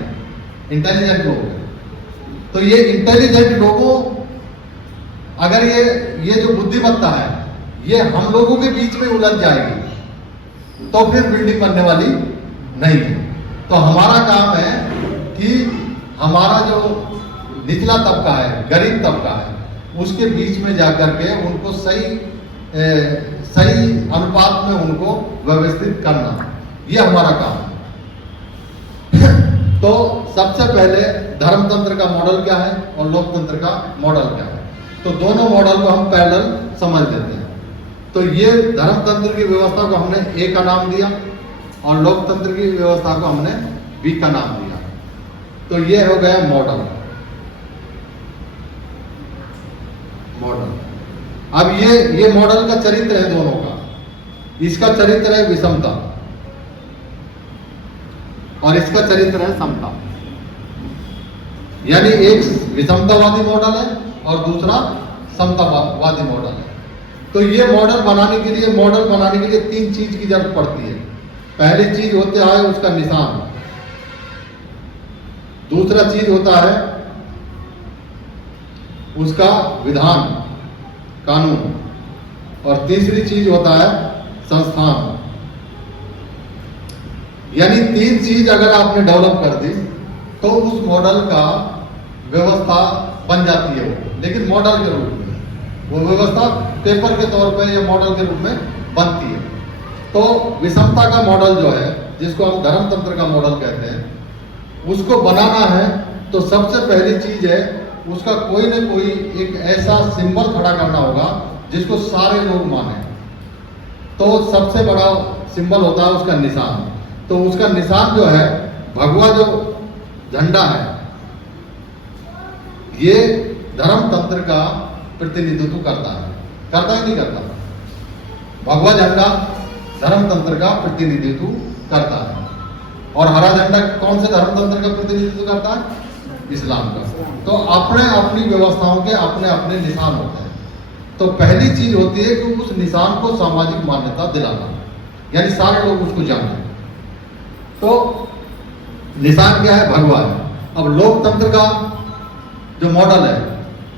इंटेलिजेंट लोग हैं। तो ये इंटेलिजेंट लोगों, अगर ये जो बुद्धिमत्ता है, ये हम लोगों के बीच में उलझ जाएगी तो फिर बिल्डिंग बनने वाली नहीं है। तो हमारा काम है कि हमारा जो निचला तबका है, गरीब तबका है, उसके बीच में जाकर के उनको सही अनुपात में उनको व्यवस्थित करना, ये हमारा काम है। तो सबसे पहले धर्मतंत्र का मॉडल क्या है और लोकतंत्र का मॉडल क्या है, तो दोनों मॉडल को हम पैरेलल समझ लेते हैं। तो ये धर्मतंत्र की व्यवस्था को हमने ए का नाम दिया और लोकतंत्र की व्यवस्था को हमने बी का नाम दिया। तो ये हो गया मॉडल। अब ये मॉडल का चरित्र है दोनों का। इसका चरित्र है विषमता और इसका चरित्र है समता। यानी एक विषमतावादी मॉडल है और दूसरा समतावादी मॉडल है। तो ये मॉडल बनाने के लिए तीन चीज की जरूरत पड़ती है। पहली चीज होता है उसका निशान, दूसरा चीज होता है उसका विधान, कानून, और तीसरी चीज होता है संस्थान। यानी तीन चीज अगर आपने डेवलप कर दी तो उस मॉडल का व्यवस्था बन जाती है वो, लेकिन मॉडल के रूप में। वो व्यवस्था पेपर के तौर पे या मॉडल के रूप में बनती है। तो विषमता का मॉडल जो है, जिसको हम धर्मतंत्र का मॉडल कहते हैं, उसको बनाना है तो सबसे पहली चीज है उसका कोई न कोई एक ऐसा सिंबल खड़ा करना होगा जिसको सारे लोग माने। तो सबसे बड़ा सिंबल होता है उसका निशान। तो उसका निशान जो है, भगवा जो झंडा है, ये धर्मतंत्र का प्रतिनिधित्व करता है ही नहीं करता? भगवा झंडा धर्मतंत्र का प्रतिनिधित्व करता है। और हरा झंडा कौन से धर्मतंत्र का प्रतिनिधित्व करता है? इस्लाम का। तो अपने अपनी व्यवस्थाओं के अपने अपने निशान होते हैं। तो पहली चीज होती है कि उस निशान को सामाजिक मान्यता दिलाना, यानी सारे लोग उसको जाने। तो निशान क्या है? भगवा है। अब लोकतंत्र का जो मॉडल है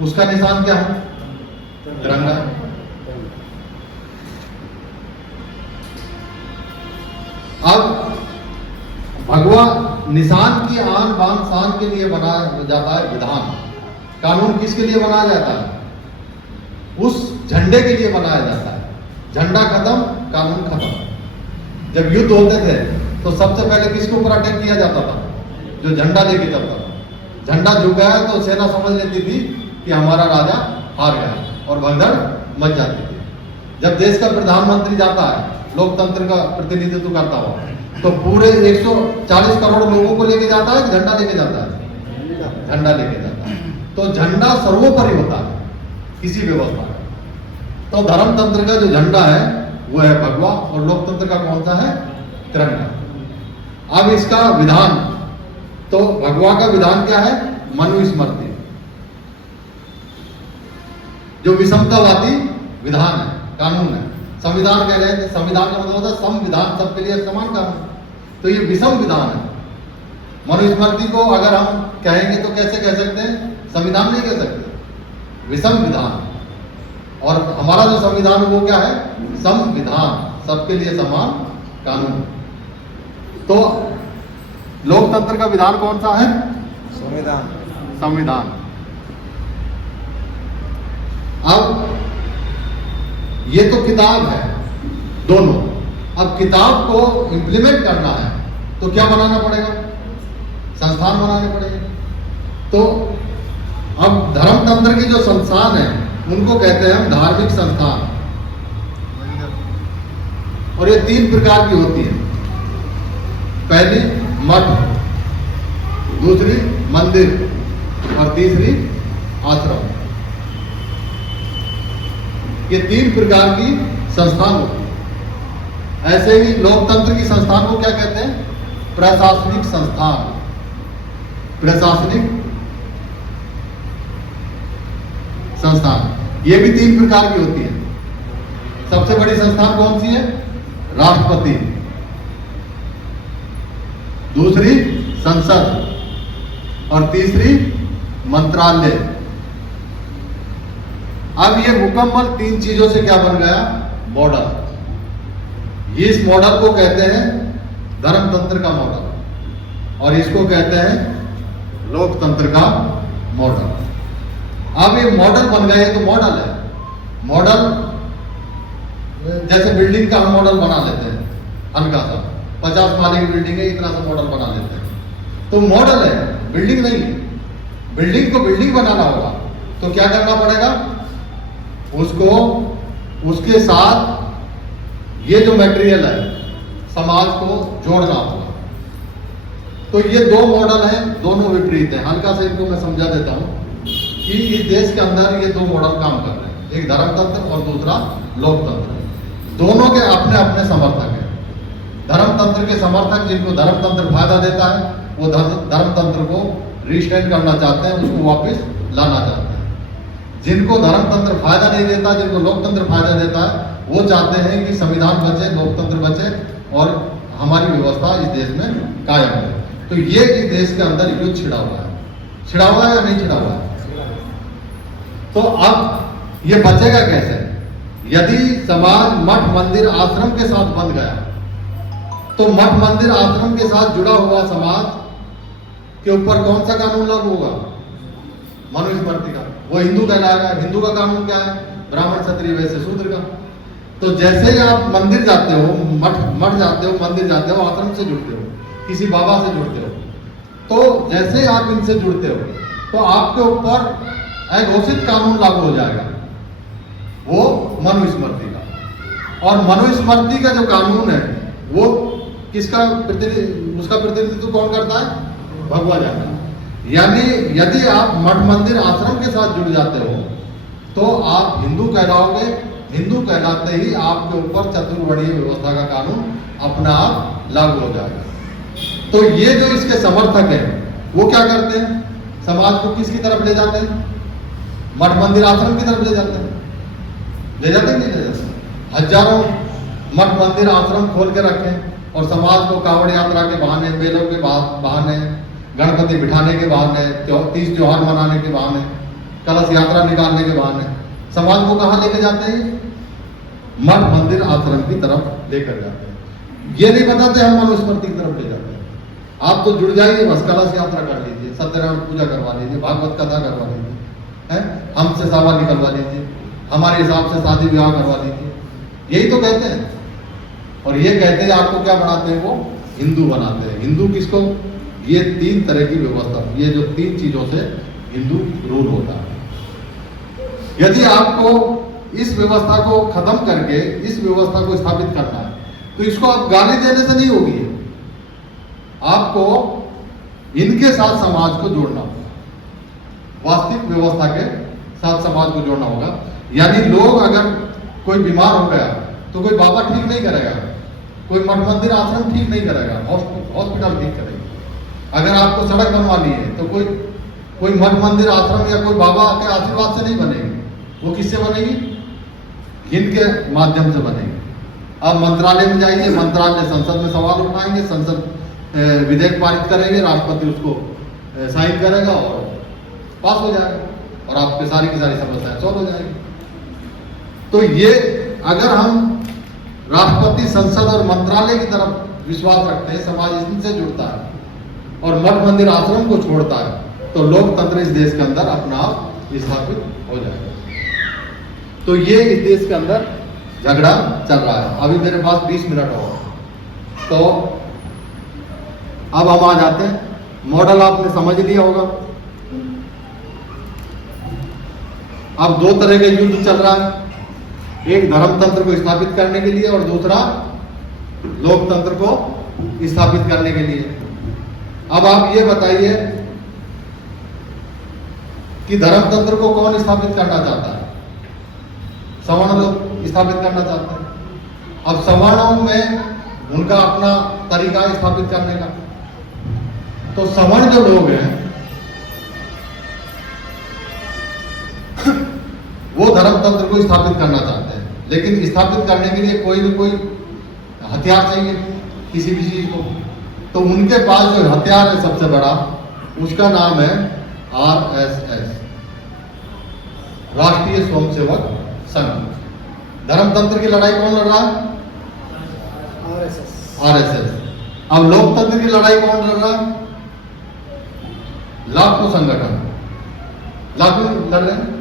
उसका निशान क्या है? तिरंगा। अब भगवा निशान की आन बान शान के लिए बनाया जाता है विधान। कानून किसके लिए बनाया जाता है? उस झंडे के लिए बनाया जाता है। झंडा खत्म, कानून खत्म। जब युद्ध होते थे तो सबसे पहले किसके ऊपर अटैक किया जाता था? जो झंडा लेके चलता था। झंडा झुक गया तो सेना समझ लेती थी कि हमारा राजा हार गया और भगदड़ मच जाती थी। जब देश का प्रधानमंत्री जाता है लोकतंत्र का प्रतिनिधित्व करता हुआ, तो पूरे 140 करोड़ लोगों को लेके जाता है, झंडा लेके जाता है? झंडा लेके जाता है। तो झंडा सर्वोपरि होता है किसी व्यवस्था का। तो धर्मतंत्र का जो झंडा है वो है भगवा और लोकतंत्र का कौन सा है? तिरंगा। अब इसका विधान, तो भगवा का विधान क्या है? मनुस्मृति, जो विषमतावादी विधान है, कानून है, संविधान कह रहे हैं, संविधान का मतलब होता है संविधान, सबके लिए समान कानून। तो ये विषम विधान है। मनुस्मृति को अगर हम कहेंगे तो कैसे कह सकते हैं? संविधान नहीं कह सकते, विषम विधान। और हमारा जो संविधान है वो क्या है? संविधान, सबके लिए समान कानून। तो लोकतंत्र का विधान कौन सा है? संविधान। संविधान। अब ये तो किताब है दोनों। अब किताब को इंप्लीमेंट करना है तो क्या बनाना पड़ेगा? संस्थान बनाने पड़ेंगे। तो अब धर्मतंत्र की जो संस्थान है उनको कहते हैं हम धार्मिक संस्थान। और ये 3 प्रकार की होती है। पहली मठ, दूसरी मंदिर और तीसरी आश्रम। ये 3 प्रकार की संस्थान होती है। ऐसे ही लोकतंत्र की संस्थान को क्या कहते हैं? प्रशासनिक संस्थान। प्रशासनिक संस्थान ये भी 3 प्रकार की होती है। सबसे बड़ी संस्थान कौन सी है? राष्ट्रपति, दूसरी संसद और तीसरी मंत्रालय। अब ये मुकम्मल 3 चीजों से क्या बन गया? मॉडल। इस मॉडल को कहते हैं धर्मतंत्र का मॉडल और इसको कहते हैं लोकतंत्र का मॉडल। अब ये मॉडल बन गए तो मॉडल है। मॉडल जैसे बिल्डिंग का हम मॉडल बना लेते हैं, हल्का सा 50 माले की बिल्डिंग है, इतना सा मॉडल बना लेते हैं। तो मॉडल है, बिल्डिंग नहीं है। बिल्डिंग को बिल्डिंग बनाना होगा तो क्या करना पड़ेगा? उसको उसके साथ ये जो मटेरियल है समाज को जोड़ना होगा। तो ये 2 मॉडल हैं, दोनों विपरीत हैं। हल्का से इनको मैं समझा देता हूं कि इस देश के अंदर ये 2 मॉडल काम कर रहे हैं, एक धर्मतंत्र और दूसरा लोकतंत्र। दोनों के अपने अपने समर्थक हैं। धर्मतंत्र के समर्थक जिनको धर्मतंत्र फायदा देता है वो धर्मतंत्र को रिस्टेट करना चाहते हैं, उसको वापस लाना चाहते हैं। जिनको धर्मतंत्र फायदा नहीं देता, जिनको लोकतंत्र फायदा देता है, वो चाहते हैं कि संविधान बचे, लोकतंत्र बचे और हमारी व्यवस्था इस देश में कायम है। तो ये इस देश के अंदर युद्ध छिड़ा हुआ है। छिड़ा हुआ है या नहीं छिड़ा हुआ है? तो अब ये बचेगा कैसे? यदि समाज मठ मंदिर आश्रम के साथ बंध गया तो मठ मंदिर आश्रम के साथ जुड़ा हुआ समाज के ऊपर कौन सा कानून लागू होगा? मनुस्मृति का। वो हिंदू कहलाएगा। हिंदू का कानून क्या है? ब्राह्मण क्षत्रिय वैश्य शूद्र का। तो जैसे ही आप मंदिर जाते हो, मठ जाते हो, मंदिर जाते हो, आश्रम से जुड़ते हो, किसी बाबा से जुड़ते हो, तो जैसे ही आप इनसे जुड़ते हो तो आपके ऊपर एक घोषित कानून लागू हो जाएगा, वो मनुस्मृति का। और मनुस्मृति का जो कानून है वो किसका उसका प्रतिनिधित्व कौन करता है? भगवा जाता है। यानी यदि आप मठ मंदिर आश्रम के साथ जुड़ जाते हो तो आप हिंदू कहलाओगे। हिंदू कहलाते ही आपके ऊपर चतुर्वर्णीय व्यवस्था का कानून अपना आप लागू हो जाएगा। तो ये जो इसके समर्थक हैं वो क्या करते हैं? समाज को किसकी तरफ ले जाते हैं? मठ मंदिर आश्रम की तरफ ले जाते हैं। ले जाते हैं, नहीं ले जाते? हजारों मठ मंदिर आश्रम खोल के रखें और समाज को कांवड़ यात्रा के बहाने, मेलों के बहाने, गणपति बिठाने के बहाने, 30 त्योहार मनाने के बहाने, कलश यात्रा निकालने के बहाने समाज को कहाँ लेके जाते हैं? मठ मंदिर आश्रम की तरफ लेकर जाते हैं। ये नहीं बताते हम मनुस्मृति की तरफ ले जाते हैं। आप तो जुड़ जाइए, बस कलश यात्रा कर लीजिए, सत्यनारायण पूजा करवा लीजिए, भागवत कथा करवा लीजिए, है हमसे सावा निकलवा लीजिए, हमारे हिसाब से शादी विवाह करवा लीजिए, यही तो कहते हैं। और ये कहते हैं आपको क्या बनाते हैं? वो हिंदू बनाते हैं। हिंदू किसको? ये 3 तरह की व्यवस्था, ये जो 3 चीजों से हिंदू रूल होता है। यदि आपको इस व्यवस्था को खत्म करके इस व्यवस्था को स्थापित करना है तो इसको आप गाली देने से नहीं होगी। आपको इनके साथ समाज को जोड़ना होगा, वास्तविक व्यवस्था के साथ समाज को जोड़ना होगा। यानी लोग अगर कोई बीमार हो गया तो कोई बाबा ठीक नहीं करेगा, कोई मठ मंदिर आश्रम ठीक नहीं करेगा, हॉस्पिटल ठीक करेगा। अगर आपको सड़क बनवानी है तो कोई मठ मंदिर आश्रम या कोई बाबा के आशीर्वाद से नहीं बनेगी, वो किससे बनेगी? इनके माध्यम से बनेगी। अब मंत्रालय में जाइए, मंत्रालय संसद में सवाल उठाएंगे, संसद विधेयक पारित करेंगे, राष्ट्रपति उसको साइन करेगा और पास हो जाएगा और आपके सारी की सारी समस्याएं सॉल्व हो जाएगी। तो ये अगर हम राष्ट्रपति, संसद और मंत्रालय की तरफ विश्वास रखते हैं, समाज इनसे जुड़ता है और मठ मंदिर आश्रम को छोड़ता है, तो लोकतंत्र इस देश के अंदर अपना आप स्थापित हो जाएगा। तो ये इस देश के अंदर झगड़ा चल रहा है। अभी मेरे पास 20 मिनट और, तो अब हम आ जाते हैं। मॉडल आपने समझ लिया होगा। अब दो तरह के युद्ध चल रहा है, एक धर्मतंत्र को स्थापित करने के लिए और दूसरा लोकतंत्र को स्थापित करने के लिए। अब आप ये बताइए कि धर्मतंत्र को कौन स्थापित करना चाहता है? सवर्ण लोग स्थापित करना चाहते हैं। अब सवर्णों में उनका अपना तरीका स्थापित करने का, तो सवर्ण जो लोग हैं वो धर्मतंत्र को स्थापित करना चाहते हैं, लेकिन स्थापित करने के लिए कोई न कोई हथियार चाहिए किसी भी चीज को। तो उनके पास जो हथियार है सबसे बड़ा, उसका नाम है आरएसएस, राष्ट्रीय स्वयंसेवक संघ। धर्मतंत्र की लड़ाई कौन लड़ रहा है? आरएसएस। अब लोकतंत्र की लड़ाई कौन लड़ रहा है? लाखों संगठन, लाखों लड़ रहे हैं।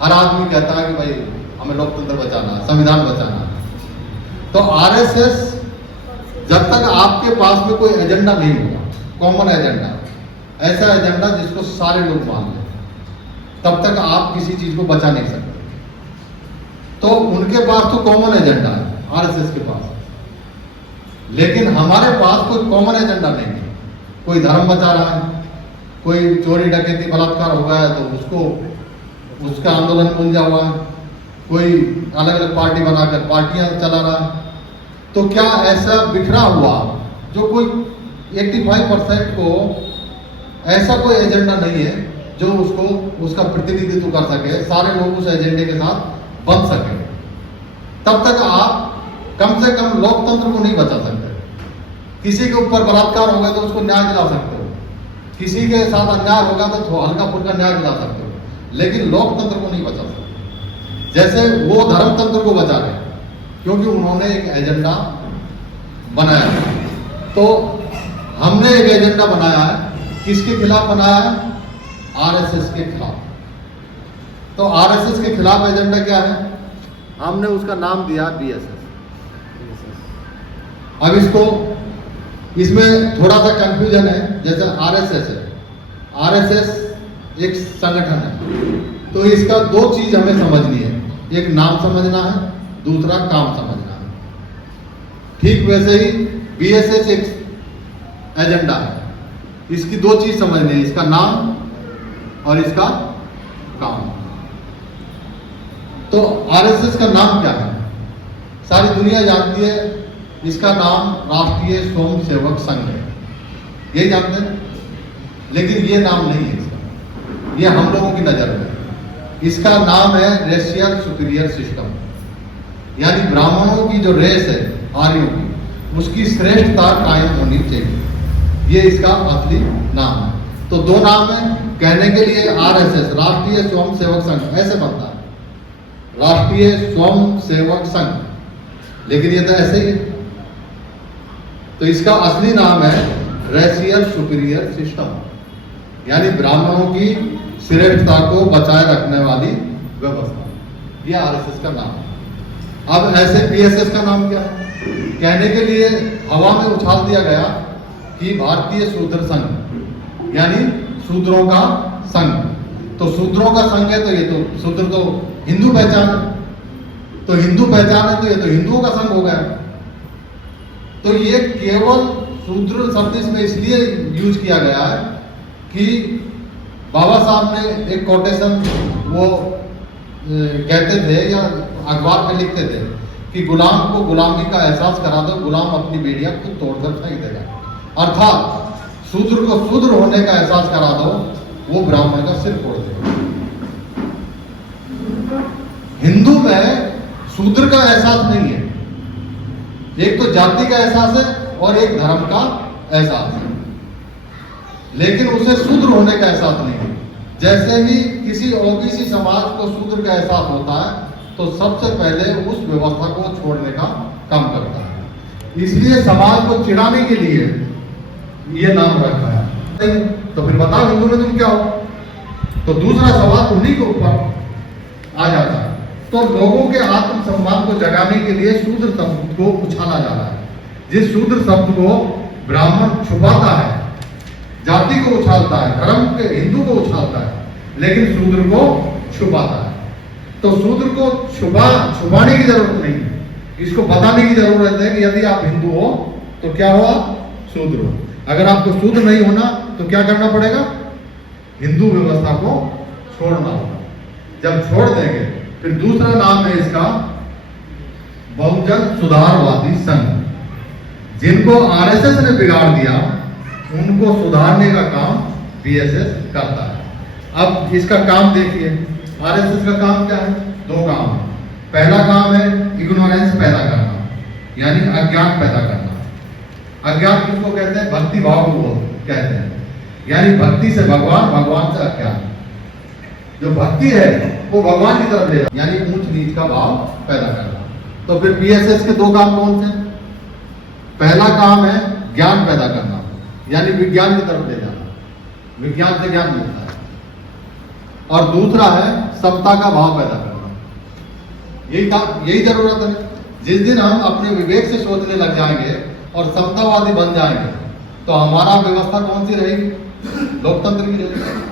हर आदमी कहता है कि भाई हमें लोकतंत्र बचाना है, संविधान बचाना है। तो आरएसएस, जब तक आपके पास में कोई एजेंडा नहीं होगा, कॉमन एजेंडा, ऐसा एजेंडा जिसको सारे लोग मान लें, तब तक आप किसी चीज को बचा नहीं सकते। तो उनके पास तो कॉमन एजेंडा है आरएसएस के पास, लेकिन हमारे पास कोई कॉमन एजेंडा नहीं है। कोई धर्म बचा रहा है, कोई चोरी डकैती बलात्कार हो गया है तो उसको उसका आंदोलन उलझा हुआ है, कोई अलग अलग पार्टी बनाकर पार्टियां चला रहा है। तो क्या ऐसा बिखरा हुआ जो कोई 85% को ऐसा कोई एजेंडा नहीं है जो उसको उसका प्रतिनिधित्व कर सके, सारे लोग उस एजेंडे के साथ बन सके, तब तक आप कम से कम लोकतंत्र को नहीं बचा सकते। किसी के ऊपर बलात्कार हो गया तो उसको न्याय दिला सकते हो, किसी के साथ अन्याय होगा तो हल्का फुल्का न्याय दिला सकते हो, लेकिन लोकतंत्र को नहीं बचा सकते। जैसे वो धर्मतंत्र को बचा रहे क्योंकि उन्होंने एक एजेंडा बनाया है। तो हमने एक एजेंडा बनाया है, किसके खिलाफ बनाया है? आरएसएस के खिलाफ। तो आरएसएस के खिलाफ एजेंडा क्या है? हमने उसका नाम दिया बीएसएस। अब इसमें थोड़ा सा कंफ्यूजन है। जैसे आरएसएस है, आरएसएस एक संगठन है, तो इसका दो चीज हमें समझनी है, एक नाम समझना है, दूसरा काम समझना है। ठीक वैसे ही बीएसएस एक एजेंडा है, इसकी दो चीज समझनी है, इसका नाम और इसका काम। तो आरएसएस का नाम क्या है? सारी दुनिया जानती है, इसका नाम राष्ट्रीय स्वयंसेवक संघ है, यही जानते हैं। लेकिन ये नाम नहीं है इसका, ये हम लोगों की नजर में इसका नाम है रेशियल सुपीरियर सिस्टम, यानी ब्राह्मणों की जो रेस है, आर्यों की, उसकी श्रेष्ठता कायम होनी चाहिए, ये इसका असली नाम है। तो दो नाम है, कहने के लिए आरएसएस, राष्ट्रीय स्वयंसेवक संघ ऐसे बनता है, राष्ट्रीय स्वयंसेवक संघ, लेकिन ये तो ऐसे ही है। तो इसका असली नाम है रेशियल सुपीरियर सिस्टम, यानी ब्राह्मणों की श्रेष्ठता को बनाए रखने वाली व्यवस्था, यह आरएसएस का नाम है। अब ऐसे बीएसएस का नाम क्या है? कहने के लिए हवा में उछाल दिया गया कि भारतीय शूद्र संघ, यानी शूद्रों का संघ। तो शूद्रों का संघ है तो ये तो शूद्र तो हिंदू पहचान है, तो हिंदू पहचान है तो ये तो हिंदुओं का संघ हो गया। तो ये केवल शूद्र शब्द इसमें इसलिए यूज किया गया है कि बाबा साहब ने एक कोटेशन वो कहते थे या अखबार में लिखते थे कि गुलाम को गुलामी का एहसास करा दो, गुलाम अपनी बेड़ियां खुद तोड़कर फेंक देगा। अर्थात शूद्र को शूद्र होने का एहसास करा दो, वो ब्राह्मण का सिर फोड़ देगा। हिंदू में शूद्र का एहसास नहीं है, एक तो जाति का एहसास है और एक धर्म का एहसास है, लेकिन उसे शूद्र होने का एहसास नहीं है। जैसे ही किसी ओबीसी समाज को शूद्र का एहसास होता है तो सबसे पहले उस व्यवस्था को छोड़ने का काम करता है। इसलिए समाज को चिढ़ाने के लिए ये नाम रखा है। नहीं तो फिर बताओ हिंदू में तुम क्या हो? तो दूसरा सवाल उन्हीं के ऊपर आ जाता है। तो लोगों के आत्मसम्मान को जगाने के लिए शूद्र शब्द को उछाला जा रहा है। जिस शूद्र शब्द को ब्राह्मण छुपाता है, जाति को उछालता है, धर्म के हिंदू को उछालता है, लेकिन शूद्र को छुपाता है। तो शूद्र को छुपाने की जरूरत नहीं है, इसको बताने की जरूरत है कि यदि आप हिंदू हो तो क्या हो, आप शूद्र हो। अगर आपको शूद्र नहीं होना तो क्या करना पड़ेगा? हिंदू व्यवस्था को छोड़ना होगा। जब छोड़ देंगे फिर दूसरा नाम है इसका बहुजन सुधारवादी संघ। जिनको आरएसएस ने बिगाड़ दिया उनको सुधारने का काम बीएसएस करता है। अब इसका काम देखिए, आरएसएस का काम क्या है? दो काम है। पहला काम है इग्नोरेंस पैदा करना, यानी अज्ञान पैदा करना। अज्ञान किसको कहते हैं? भक्ति भाव को कहते हैं, यानी भक्ति से भगवान, भगवान से अज्ञान। जो भक्ति है वो भगवान की तरफ ले जाना, यानी ऊंच नीच का भाव पैदा करना। तो फिर बीएसएस के दो काम कौन से? पहला काम है ज्ञान पैदा करना, यानी विज्ञान की तरफ ले जाना, विज्ञान से ज्ञान मिलता है। और दूसरा है समता का भाव पैदा करना। यही जरूरत है। जिस दिन हम अपने विवेक से सोचने लग जाएंगे और समतावादी बन जाएंगे तो हमारा व्यवस्था कौन सी रहेगी? लोकतंत्र की रहेगी।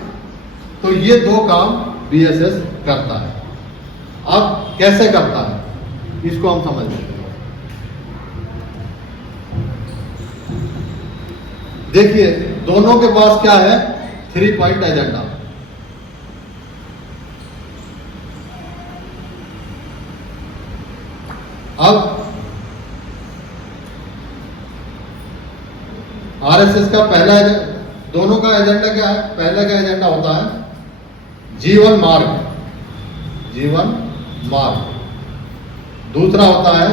तो ये दो काम बीएसएस करता है। अब कैसे करता है इसको हम समझ लेते हैं। देखिए दोनों के पास क्या है? 3 पॉइंट एजेंडा। अब आरएसएस का पहला दोनों का एजेंडा क्या है? पहले का एजेंडा होता है जीवन मार्ग, जीवन मार्ग। दूसरा होता है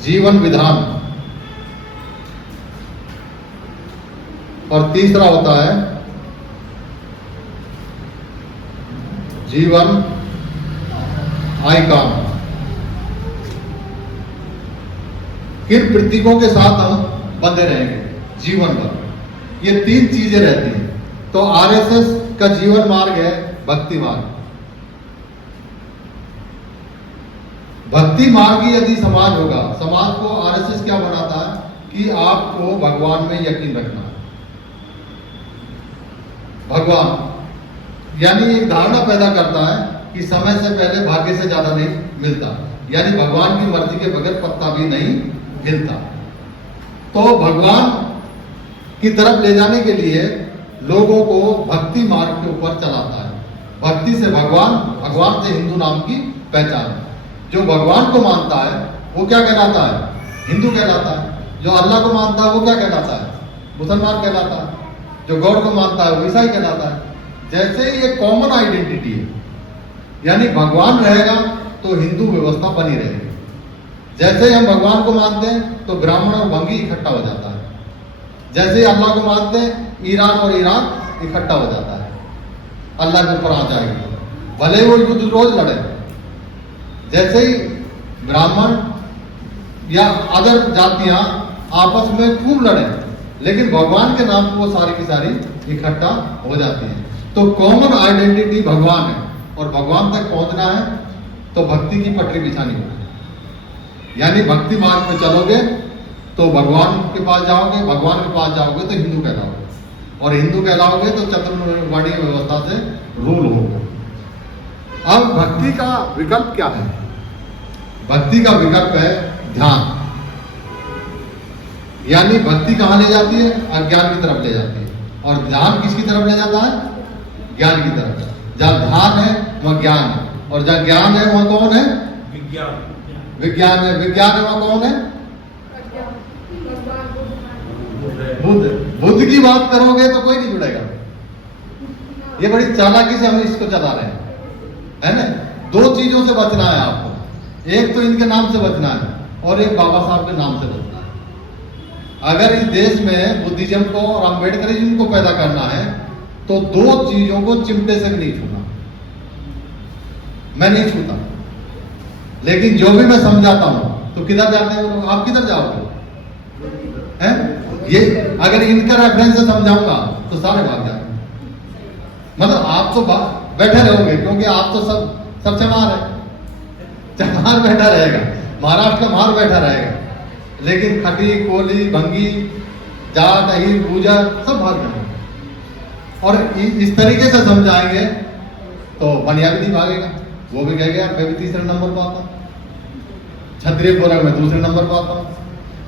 जीवन विधान, और तीसरा होता है जीवन आइकॉन। किन प्रतीकों के साथ हम बंधे रहेंगे जीवन भर? ये 3 चीजें रहती हैं। तो आरएसएस का जीवन मार्ग है भक्ति मार्ग। भक्ति मार्गी यदि समाज होगा, समाज को आरएसएस क्या बनाता है कि आपको भगवान में यकीन रखना है। भगवान यानी एक धारणा पैदा करता है कि समय से पहले भाग्य से ज्यादा नहीं मिलता, यानी भगवान की मर्जी के बगैर पत्ता भी नहीं हिलता। तो भगवान की तरफ ले जाने के लिए लोगों को भक्ति मार्ग के ऊपर चलाता है। भक्ति से भगवान, भगवान से हिंदू नाम की पहचान है। जो भगवान को मानता है वो क्या कहलाता है? हिंदू कहलाता है। जो अल्लाह को मानता है वो क्या कहलाता है? मुसलमान कहलाता है। जो गॉड को मानता है वो ईसाई कहलाता है। जैसे ये कॉमन आइडेंटिटी है, यानी भगवान रहेगा तो हिंदू व्यवस्था बनी रहेगी। जैसे ही हम भगवान को मानते हैं तो ब्राह्मण और भंगी इकट्ठा हो जाता है। जैसे ही अल्लाह को मानते हैं ईरान और ईराक इकट्ठा हो जाता है, अल्लाह के ऊपर आ जाएगी, भले वो युद्ध रोज लड़े। जैसे ही ब्राह्मण या अदर जातियां आपस में खूब लड़े, लेकिन भगवान के नाम पर वो सारी की सारी इकट्ठा हो जाती है। तो कॉमन आइडेंटिटी भगवान है, और भगवान तक पहुंचना है तो भक्ति की पटरी बिछानी होगी। यानी भक्ति मार्ग में चलोगे तो भगवान के पास जाओगे, भगवान के पास जाओगे तो हिंदू कहलाओगे, और हिंदू कहलाओगे तो चतुर्वर्णीय व्यवस्था से रूल होगा। अब भक्ति का विकल्प क्या है? भक्ति का विकल्प है ध्यान। यानी भक्ति कहां ले जाती है? अज्ञान की तरफ ले जाती है। और ध्यान किसकी तरफ ले जाता है? ज्ञान की तरफ। जहां ध्यान है वहां ज्ञान है, और जहां ज्ञान है वहां कौन है? विज्ञान। विज्ञान है, विज्ञान है वहां कौन है? बुद्ध। बुद्ध की बात करोगे तो कोई नहीं जुड़ेगा। ये बड़ी चालाकी से हम इसको चला रहे हैं, है ना? 2 चीजों से बचना है आपको। एक तो इनके नाम से बचना है, और एक बाबा साहब के नाम से बनता है। अगर इस देश में बुद्धिज्म को और अम्बेडकरिज्म को पैदा करना है तो दो चीजों को चिमटे से नहीं छूना। मैं नहीं छूता, लेकिन जो भी मैं समझाता हूं तो किधर जाते हैं वो लोग? आप किधर जाओगे? हैं? ये अगर इनका रेफरेंस से समझाऊंगा तो सारे भाग जाएंगे। मतलब आप तो बैठे रहोगे, क्योंकि आप तो सब चमार है, चमार बैठा रहेगा, महाराष्ट्र का मार बैठा रहेगा, लेकिन खटी, कोली, भंगी, जाट, अहीर, गुजर सब भाग जाएंगे। और इस तरीके से समझाएंगे तो बनिया भी नहीं भागेगा, वो भी कहेगा यार मैं भी तीसरे नंबर पर आता हूँ, क्षत्रिय बोलेगा मैं दूसरे नंबर पर आता हूँ।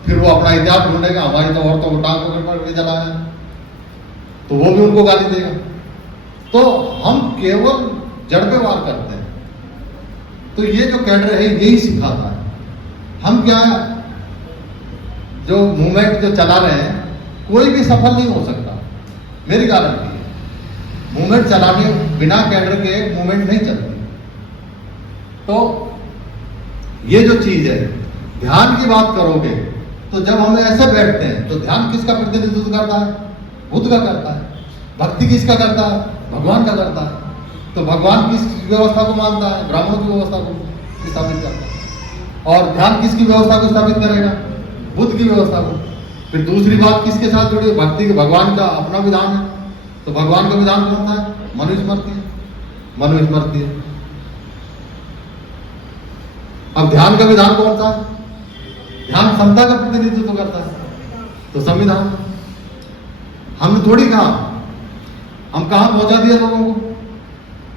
फिर वो अपना इतिहास ढूंढेगा, हमारी तो औरतों को टांग पकड़ के चला है, तो वो भी उनको गाली देगा। तो हम केवल जड़ पे वार करते हैं। तो ये जो कैडर है यही सिखाता है। हम क्या जो मूवमेंट जो चला रहे हैं, कोई भी सफल नहीं हो सकता, मेरी गारंटी है। मूवमेंट चलाने बिना कैडर के मूवमेंट नहीं चलती। तो ये जो चीज है, ध्यान की बात करोगे तो जब हम ऐसे बैठते हैं तो ध्यान किसका प्रतिनिधित्व करता है? बुद्ध का करता है। भक्ति किसका करता है? भगवान का करता है। तो भगवान किस व्यवस्था को मानता है? ब्राह्मणों की व्यवस्था को स्थापित करता है। और ध्यान किसकी व्यवस्था को स्थापित करेगा? बुद्ध की व्यवस्था को। फिर दूसरी बात किसके साथ जुड़ी है? भक्ति के भगवान का अपना विधान है। तो भगवान का विधान कौन सा है? मनुस्मृति है। मनुस्मृति है। अब ध्यान का विधान कौन सा है? ध्यान समता का प्रतिनिधित्व करता है, तो संविधान। हमने थोड़ी कहा, हम कहां पहुंचा दिया लोगों को?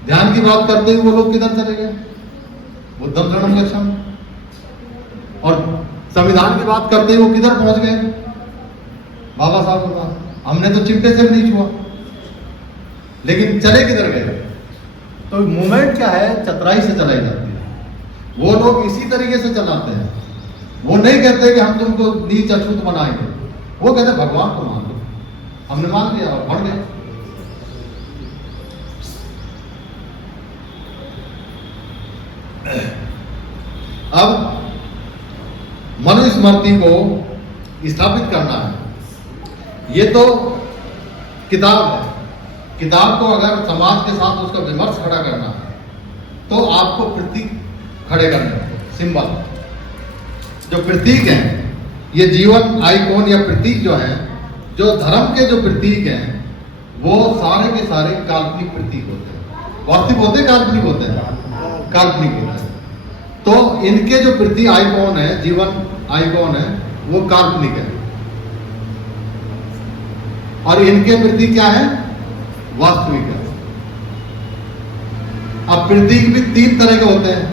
ध्यान की बात करते ही वो लोग किधर चले गए? बुद्धम शरणम गच्छामि। और संविधान की बात करते ही वो किधर पहुंच गए? बाबा साहब के पास। हमने तो चिमटे से भी नहीं छुआ, लेकिन चले किधर गए? तो मूवमेंट क्या है? चतुराई से चलाई जाती है। वो लोग इसी तरीके से चलाते हैं। वो नहीं कहते कि हम तुमको नीच अछूत बनाएंगे, वो कहते भगवान को मान लो। हमने मान लिया और बढ़ गए। अब मनुस्मृति को स्थापित करना है। ये तो किताब है। किताब को अगर समाज के साथ उसका विमर्श खड़ा करना है तो आपको प्रतीक खड़े करने होंगे, सिंबल। जो प्रतीक हैं, ये जीवन आइकॉन या प्रतीक जो है, जो धर्म के जो प्रतीक हैं, वो सारे के सारे काल्पनिक प्रतीक होते हैं। वास्तविक होते हैं, काल्पनिक होते हैं? काल्पनिक होते हैं। तो इनके जो प्रतीक आइकॉन है, जीवन आइकॉन है, वो काल्पनिक है। और इनके प्रतीक क्या है? वास्तविक है। अब प्रतीक भी तीन तरह के होते हैं,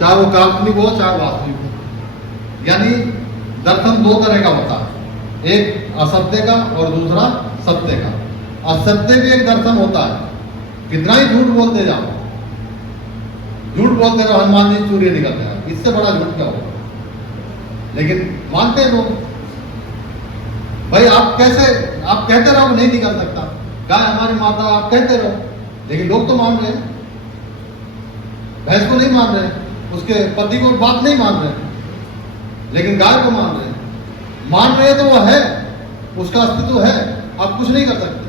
चाहे वो काल्पनिक हो चाहे वास्तविक हो। यानी दर्शन दो तरह का होता है, एक असत्य का और दूसरा सत्य का। असत्य भी एक दर्शन होता है। कितना ही झूठ बोलते जाओ, झूठ बोलते रहो हनुमान जी सूर्य निकलते हैं, इससे बड़ा झूठ क्या होगा? लेकिन मानते लोग। भाई आप कैसे, आप कहते रहो नहीं निकल सकता, गाय हमारी माता, आप कहते रहो, लेकिन लोग तो मान रहे हैं। भैंस को नहीं मान रहे, उसके पति को बात नहीं मान रहे, लेकिन गाय को मान रहे हैं। मान रहे तो वो है, उसका अस्तित्व है, आप कुछ नहीं कर सकते।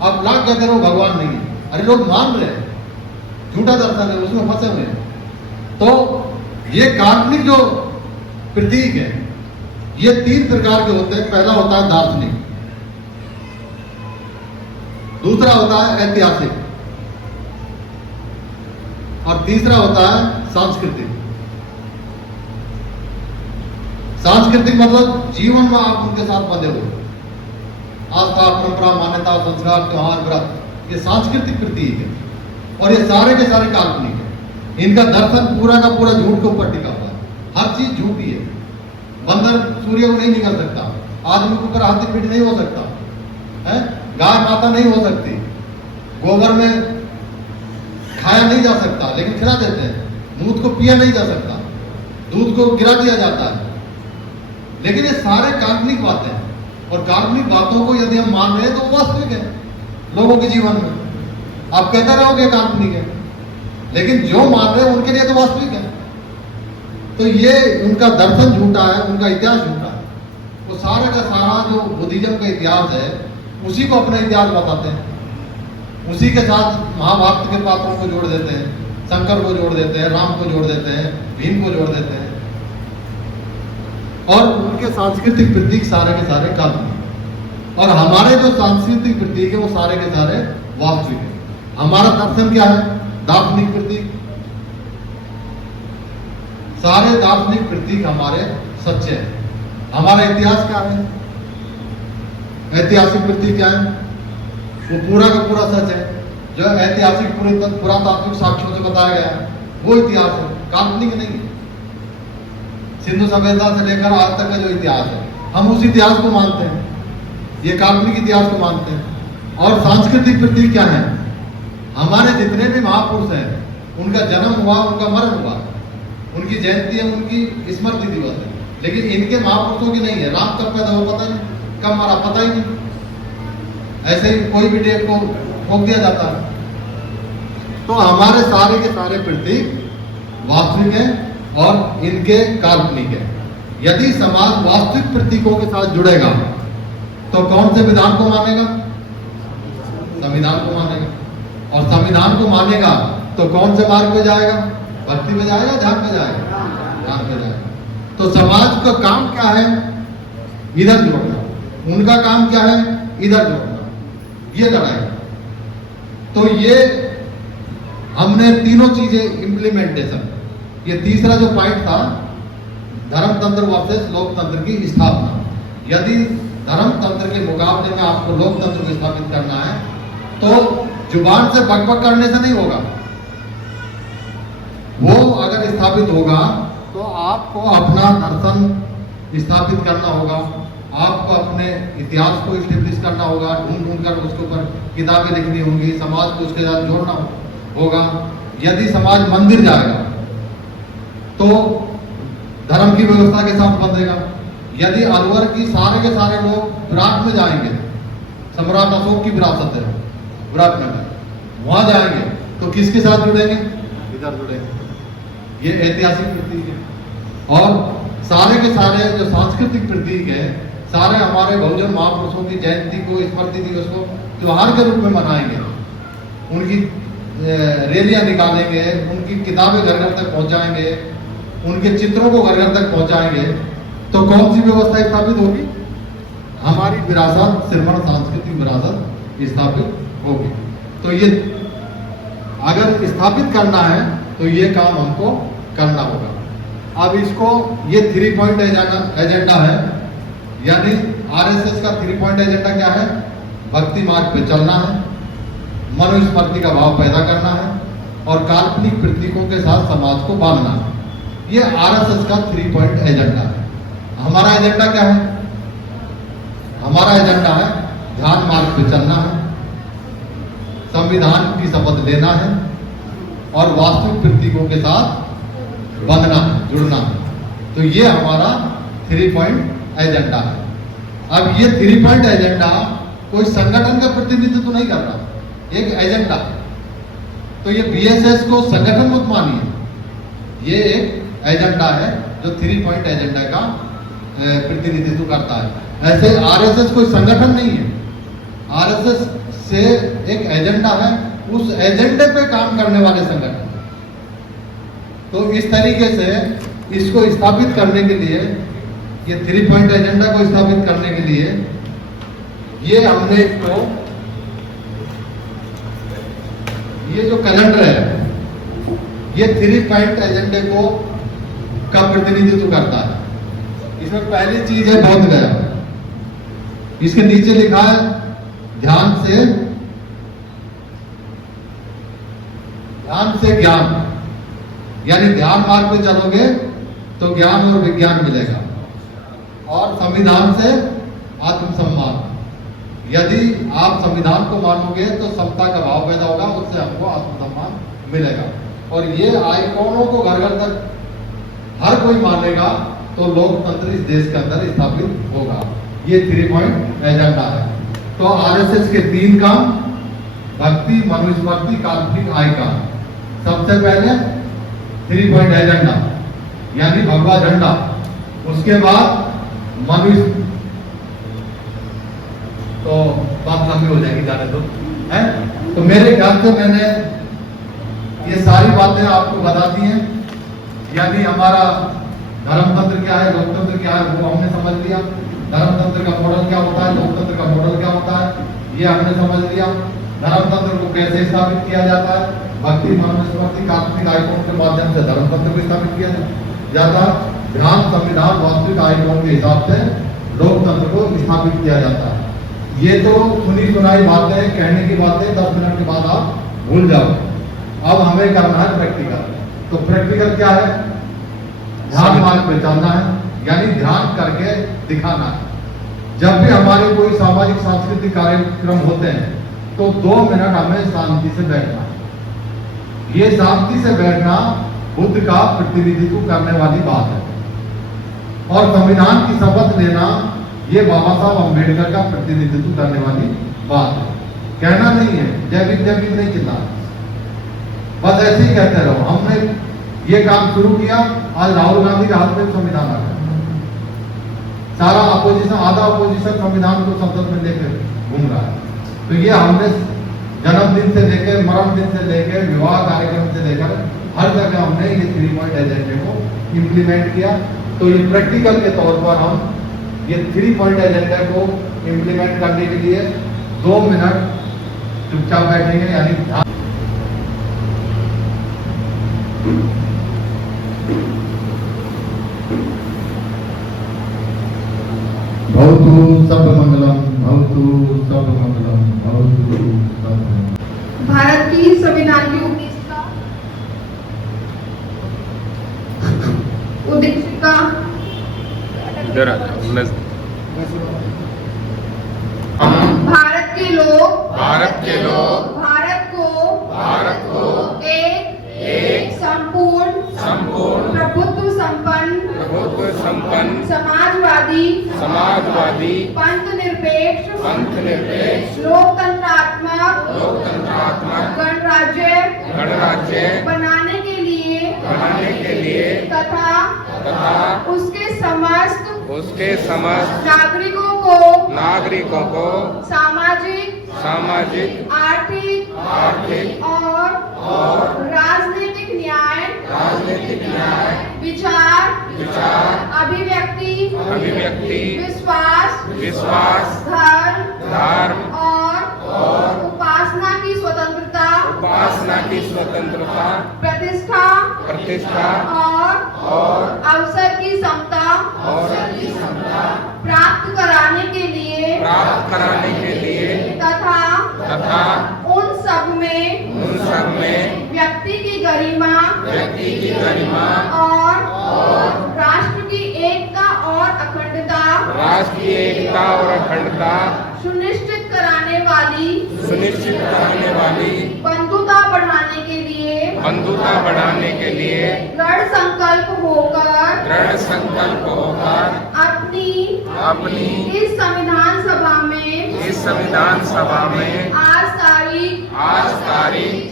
आप लाख कहते रहो भगवान नहीं है, अरे लोग मान रहे हैं, झूठा दर्शन है, उसमें फंसे हुए हैं। तो ये काल्पनिक जो प्रतीक है, ये तीन प्रकार के होते हैं। पहला होता है दार्शनिक, दूसरा होता है ऐतिहासिक, और तीसरा होता है सांस्कृतिक। सांस्कृतिक मतलब जीवन में आप उनके साथ बंधे हो, आस्था, परंपरा, मान्यता, संस्कार, त्योहार, व्रत, ये सांस्कृतिक प्रतीक है। और ये सारे के सारे काल्पनिक है। इनका दर्शन पूरा का पूरा झूठ के ऊपर टिका हुआ है। हर चीज झूठी है। बंदर सूर्य को नहीं निकल सकता, आदमी के ऊपर हाथी पीठ नहीं हो सकता है, गाय माता नहीं हो सकती, गोबर में खाया नहीं जा सकता लेकिन खिला देते हैं, दूध को पिया नहीं जा सकता, दूध को गिरा दिया जाता है। लेकिन ये सारे काल्पनिक बातें हैं। और काल्पनिक बातों को यदि हम मान रहे हैं तो वास्तविक है लोगों के जीवन में। आप कहते रहोगे काल्पनिक है, लेकिन जो मान रहे हैं उनके लिए तो वास्तविक है। तो ये उनका दर्शन झूठा है, उनका इतिहास झूठा है। वो सारा का सारा जो बुद्धिज्म का इतिहास है उसी को अपना इतिहास बताते हैं, उसी के साथ महाभारत के पात्रों को जोड़ देते हैं, शंकर को जोड़ देते हैं, राम को जोड़ देते हैं, भीम को जोड़ देते हैं, और उनके सांस्कृतिक प्रतीक सारे के सारे काल्पनिक। और हमारे जो सांस्कृतिक प्रतीक है वो सारे के सारे वास्तविक है। हमारा दर्शन क्या है? दार्शनिक प्रतीक। सारे दार्शनिक प्रतीक हमारे सच्चे हैं। हमारा इतिहास क्या है? ऐतिहासिक प्रतीक क्या है? वो पूरा का पूरा सच है, जो ऐतिहासिक पुरातात्विक साक्ष्यों से बताया गया है वो इतिहास है, काल्पनिक नहीं है। सिंधु सभ्यता से लेकर आज तक का जो इतिहास है हम उस इतिहास को मानते हैं, ये काल्पनिक इतिहास को मानते हैं। और सांस्कृतिक प्रतीक क्या है? हमारे जितने भी महापुरुष हैं उनका जन्म हुआ, उनका मरण हुआ, उनकी जयंती है, उनकी स्मृति दिवस है, लेकिन इनके महापुरुषों की नहीं है। राम कब पैदा हुआ पता नहीं, कब मरा पता ही नहीं, ऐसे ही कोई भी डेट को ठोक दिया जाता है। तो हमारे सारे के सारे प्रतीक वास्तविक हैं और इनके काल्पनिक है। यदि समाज वास्तविक प्रतीकों के साथ जुड़ेगा तो कौन से विधान को मानेगा? संविधान को मानेगा। और संविधान को मानेगा तो कौन से मार्ग पे जाएगा? भक्ति में जाएगा, ध्यान पे जाएगा, ध्यान पे जाएगा। तो समाज का काम क्या है? इधर जोड़ना। उनका काम क्या है? इधर जोड़ना। ये लड़ाई। तो ये हमने तीनों चीजें इम्प्लीमेंटेशन, ये तीसरा जो पॉइंट था धर्मतंत्र वर्सेस लोकतंत्र की स्थापना। यदि धर्मतंत्र के मुकाबले में आपको लोकतंत्र को स्थापित करना है तो जुबान से बकबक करने से नहीं होगा। वो अगर स्थापित होगा तो आपको अपना दर्शन स्थापित करना होगा, आपको अपने इतिहास को स्टेब्लिश करना होगा, ढूंढ कर उसके ऊपर किताबें लिखनी होंगी, समाज को उसके साथ जोड़ना होगा। यदि समाज मंदिर जाएगा तो धर्म की व्यवस्था के साथ बंधेगा। यदि अलवर की सारे के सारे लोग विराट में जाएंगे, सम्राट अशोक की विरासत है विराटनगर, वहां जाएंगे तो किसके साथ जुड़ेंगे? इधर जुड़ेंगे। ये ऐतिहासिक प्रतीक है। और सारे के सारे जो सांस्कृतिक प्रतीक है, सारे हमारे बहुजन महापुरुषों की जयंती को, स्मृति दिवस को त्योहार के रूप में मनाएंगे, उनकी रैलियां निकालेंगे, उनकी किताबें घर घर तक पहुंचाएंगे, उनके चित्रों को घर घर तक पहुंचाएंगे। तो कौन सी व्यवस्था स्थापित होगी? हमारी विरासत, श्रमण सांस्कृतिक विरासत स्थापित होगी। तो ये अगर स्थापित करना है तो ये काम हमको करना होगा। अब इसको, ये 3 पॉइंट एजेंडा है, यानी आरएसएस का 3 पॉइंट एजेंडा क्या है? भक्ति मार्ग पे चलना है, मनुस्मृति का भाव पैदा करना है और काल्पनिक प्रतीकों के साथ समाज को बांधना है। ये आरएसएस का 3 पॉइंट एजेंडा है। हमारा एजेंडा क्या है? हमारा एजेंडा है ध्यान मार्ग पे चलना है, संविधान की शपथ लेना है और वास्तविक प्रतीकों के साथ बंधना है, जुड़ना है। तो ये हमारा 3 पॉइंट एजेंडा है। अब ये 3 पॉइंट एजेंडा कोई संगठन का प्रतिनिधित्व नहीं कर रहा, एक एजेंडा। तो ये बीएसएस को संगठन मत मानिए, ये एक एजेंडा है जो 3 पॉइंट एजेंडा का प्रतिनिधित्व करता है। ऐसे आरएसएस कोई संगठन नहीं है, आरएसएस से एक एजेंडा है, उस एजेंडे पे काम करने वाले संगठन। तो इस तरीके से इसको स्थापित करने के लिए, ये 3 पॉइंट एजेंडा को स्थापित करने के लिए ये हमने इसको, ये जो कैलेंडर है ये 3 पॉइंट एजेंडे को का प्रतिनिधित्व करता है। इसमें पहली चीज है बौद्ध गया, इसके नीचे लिखा है ध्यान से ज्ञान, यानी ध्यान मार्ग पे चलोगे तो ज्ञान और विज्ञान मिलेगा। और संविधान से आत्मसम्मान, यदि आप संविधान को मानोगे तो समता का भाव पैदा होगा, उससे हमको आत्मसम्मान मिलेगा। और ये आइकॉनों को घर घर तक हर कोई मानेगा तो लोकतंत्र इस देश के अंदर स्थापित होगा। ये 3 पॉइंट एजेंडा है। तो आरएसएस के 3 काम, भक्ति, मनुस्मृति, काल्पनिक आइकॉन। सबसे पहले 3 पॉइंट एजेंडा, यानी भगवा झंडा, उसके बाद मनुष्य, तो बात लंबी हो जाएगी जाने दो है। तो मेरे ख्याल से मैंने ये सारी बातें आपको बता दी हैं, यानी हमारा धर्मतंत्र क्या है, लोकतंत्र क्या है, वो हमने समझ लिया। धर्मतंत्र का मॉडल क्या होता है, लोकतंत्र का मॉडल क्या होता है, ये हमने समझ लिया। धर्मतंत्र को कैसे स्थापित किया जाता है, भक्ति मनुस्मृति काल्पनिक आइकॉन के माध्यम से धर्मतंत्र को स्थापित किया जाता है। ध्यान संविधान वास्तविक आइकॉन के हिसाब से लोकतंत्र को स्थापित किया जाता है। ये तो सुनी सुनाई बातें, कहने की बातें 10 मिनट के बाद आप भूल जाओ। अब हमें करना है प्रैक्टिकल। तो प्रैक्टिकल क्या है, ध्यान मार्ग पे चलना है, यानी ध्यान करके दिखाना है। जब भी हमारे कोई सामाजिक सांस्कृतिक कार्यक्रम होते हैं तो 2 मिनट हमें शांति से बैठना है। ये शांति से बैठना बुद्ध का प्रतिनिधित्व करने वाली बात है। और संविधान की शपथ लेना ये बाबा साहब अम्बेडकर का प्रतिनिधित्व करने वाली बात है। कहना नहीं है जय भीम नहीं चिल्लाना, बस ऐसे ही कहते रहो। हमने ये काम शुरू किया, आज राहुल गांधी के हाथ में संविधान आ गया। सारा अपोजिशन, आधा अपोजिशन संविधान को संसद में लेकर घूम रहा है। तो ये हमने जन्मदिन से लेकर, मरण दिन से लेकर, विवाह कार्यक्रम से लेकर हर जगह हमने ये 3 पॉइंट एजेंडे को इम्प्लीमेंट किया। तो ये प्रैक्टिकल के तौर पर हम ये 3 पॉइंट एजेंडे को इम्प्लीमेंट करने के लिए 2 मिनट चुपचाप बैठेंगे, यानी भवतु सब मंगलम, भवतु सब मंगलम, भवतु सब मंगलम। भारत की संविधान की उद्देशिका इधर भारत के लोग भारत को एक संपूर्ण प्रभुत्व संपन्न समाजवादी पंथ निरपेक्ष लोकतंत्रात्मक गणराज्य बनाने के लिए तथा उसके समस्त नागरिकों को सामाजिक आर्थिक और राजनीतिक न्याय विचार अभिव्यक्ति विश्वास धर्म और उपासना की स्वतंत्रता प्रतिष्ठा और अवसर की समता प्राप्त कराने के लिए तथा उन सब में व्यक्ति की गरिमा और राष्ट्र की एकता और अखंडता सुनिश्चित कराने वाली बंधुता बढ़ाने के लिए दृढ़ संकल्प होकर अपनी इस संविधान सभा में आज तारीख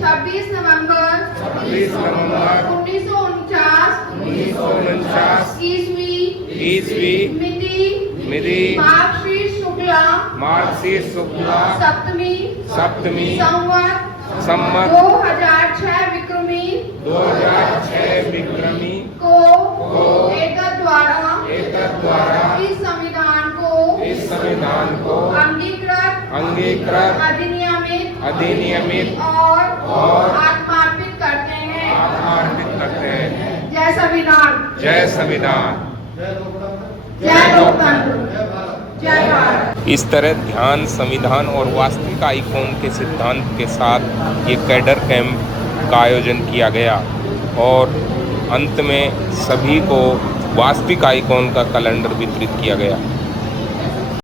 26 नवंबर 1949 ईस्वी मिति मार्गशीर्ष शुक्ला सप्तमी संवत 2006 विक्रमी को एतद् द्वारा इस संविधान को अंगीकृत अधिनियमित और आत्मार्पित करते हैं। जय संविधान, जय संविधान, जय लोकतंत्र, जय भारत। इस तरह ध्यान, संविधान और वास्तविक आइकॉन के सिद्धांत के साथ ये कैडर कैंप का आयोजन किया गया और अंत में सभी को वास्तविक आइकॉन का कैलेंडर वितरित किया गया।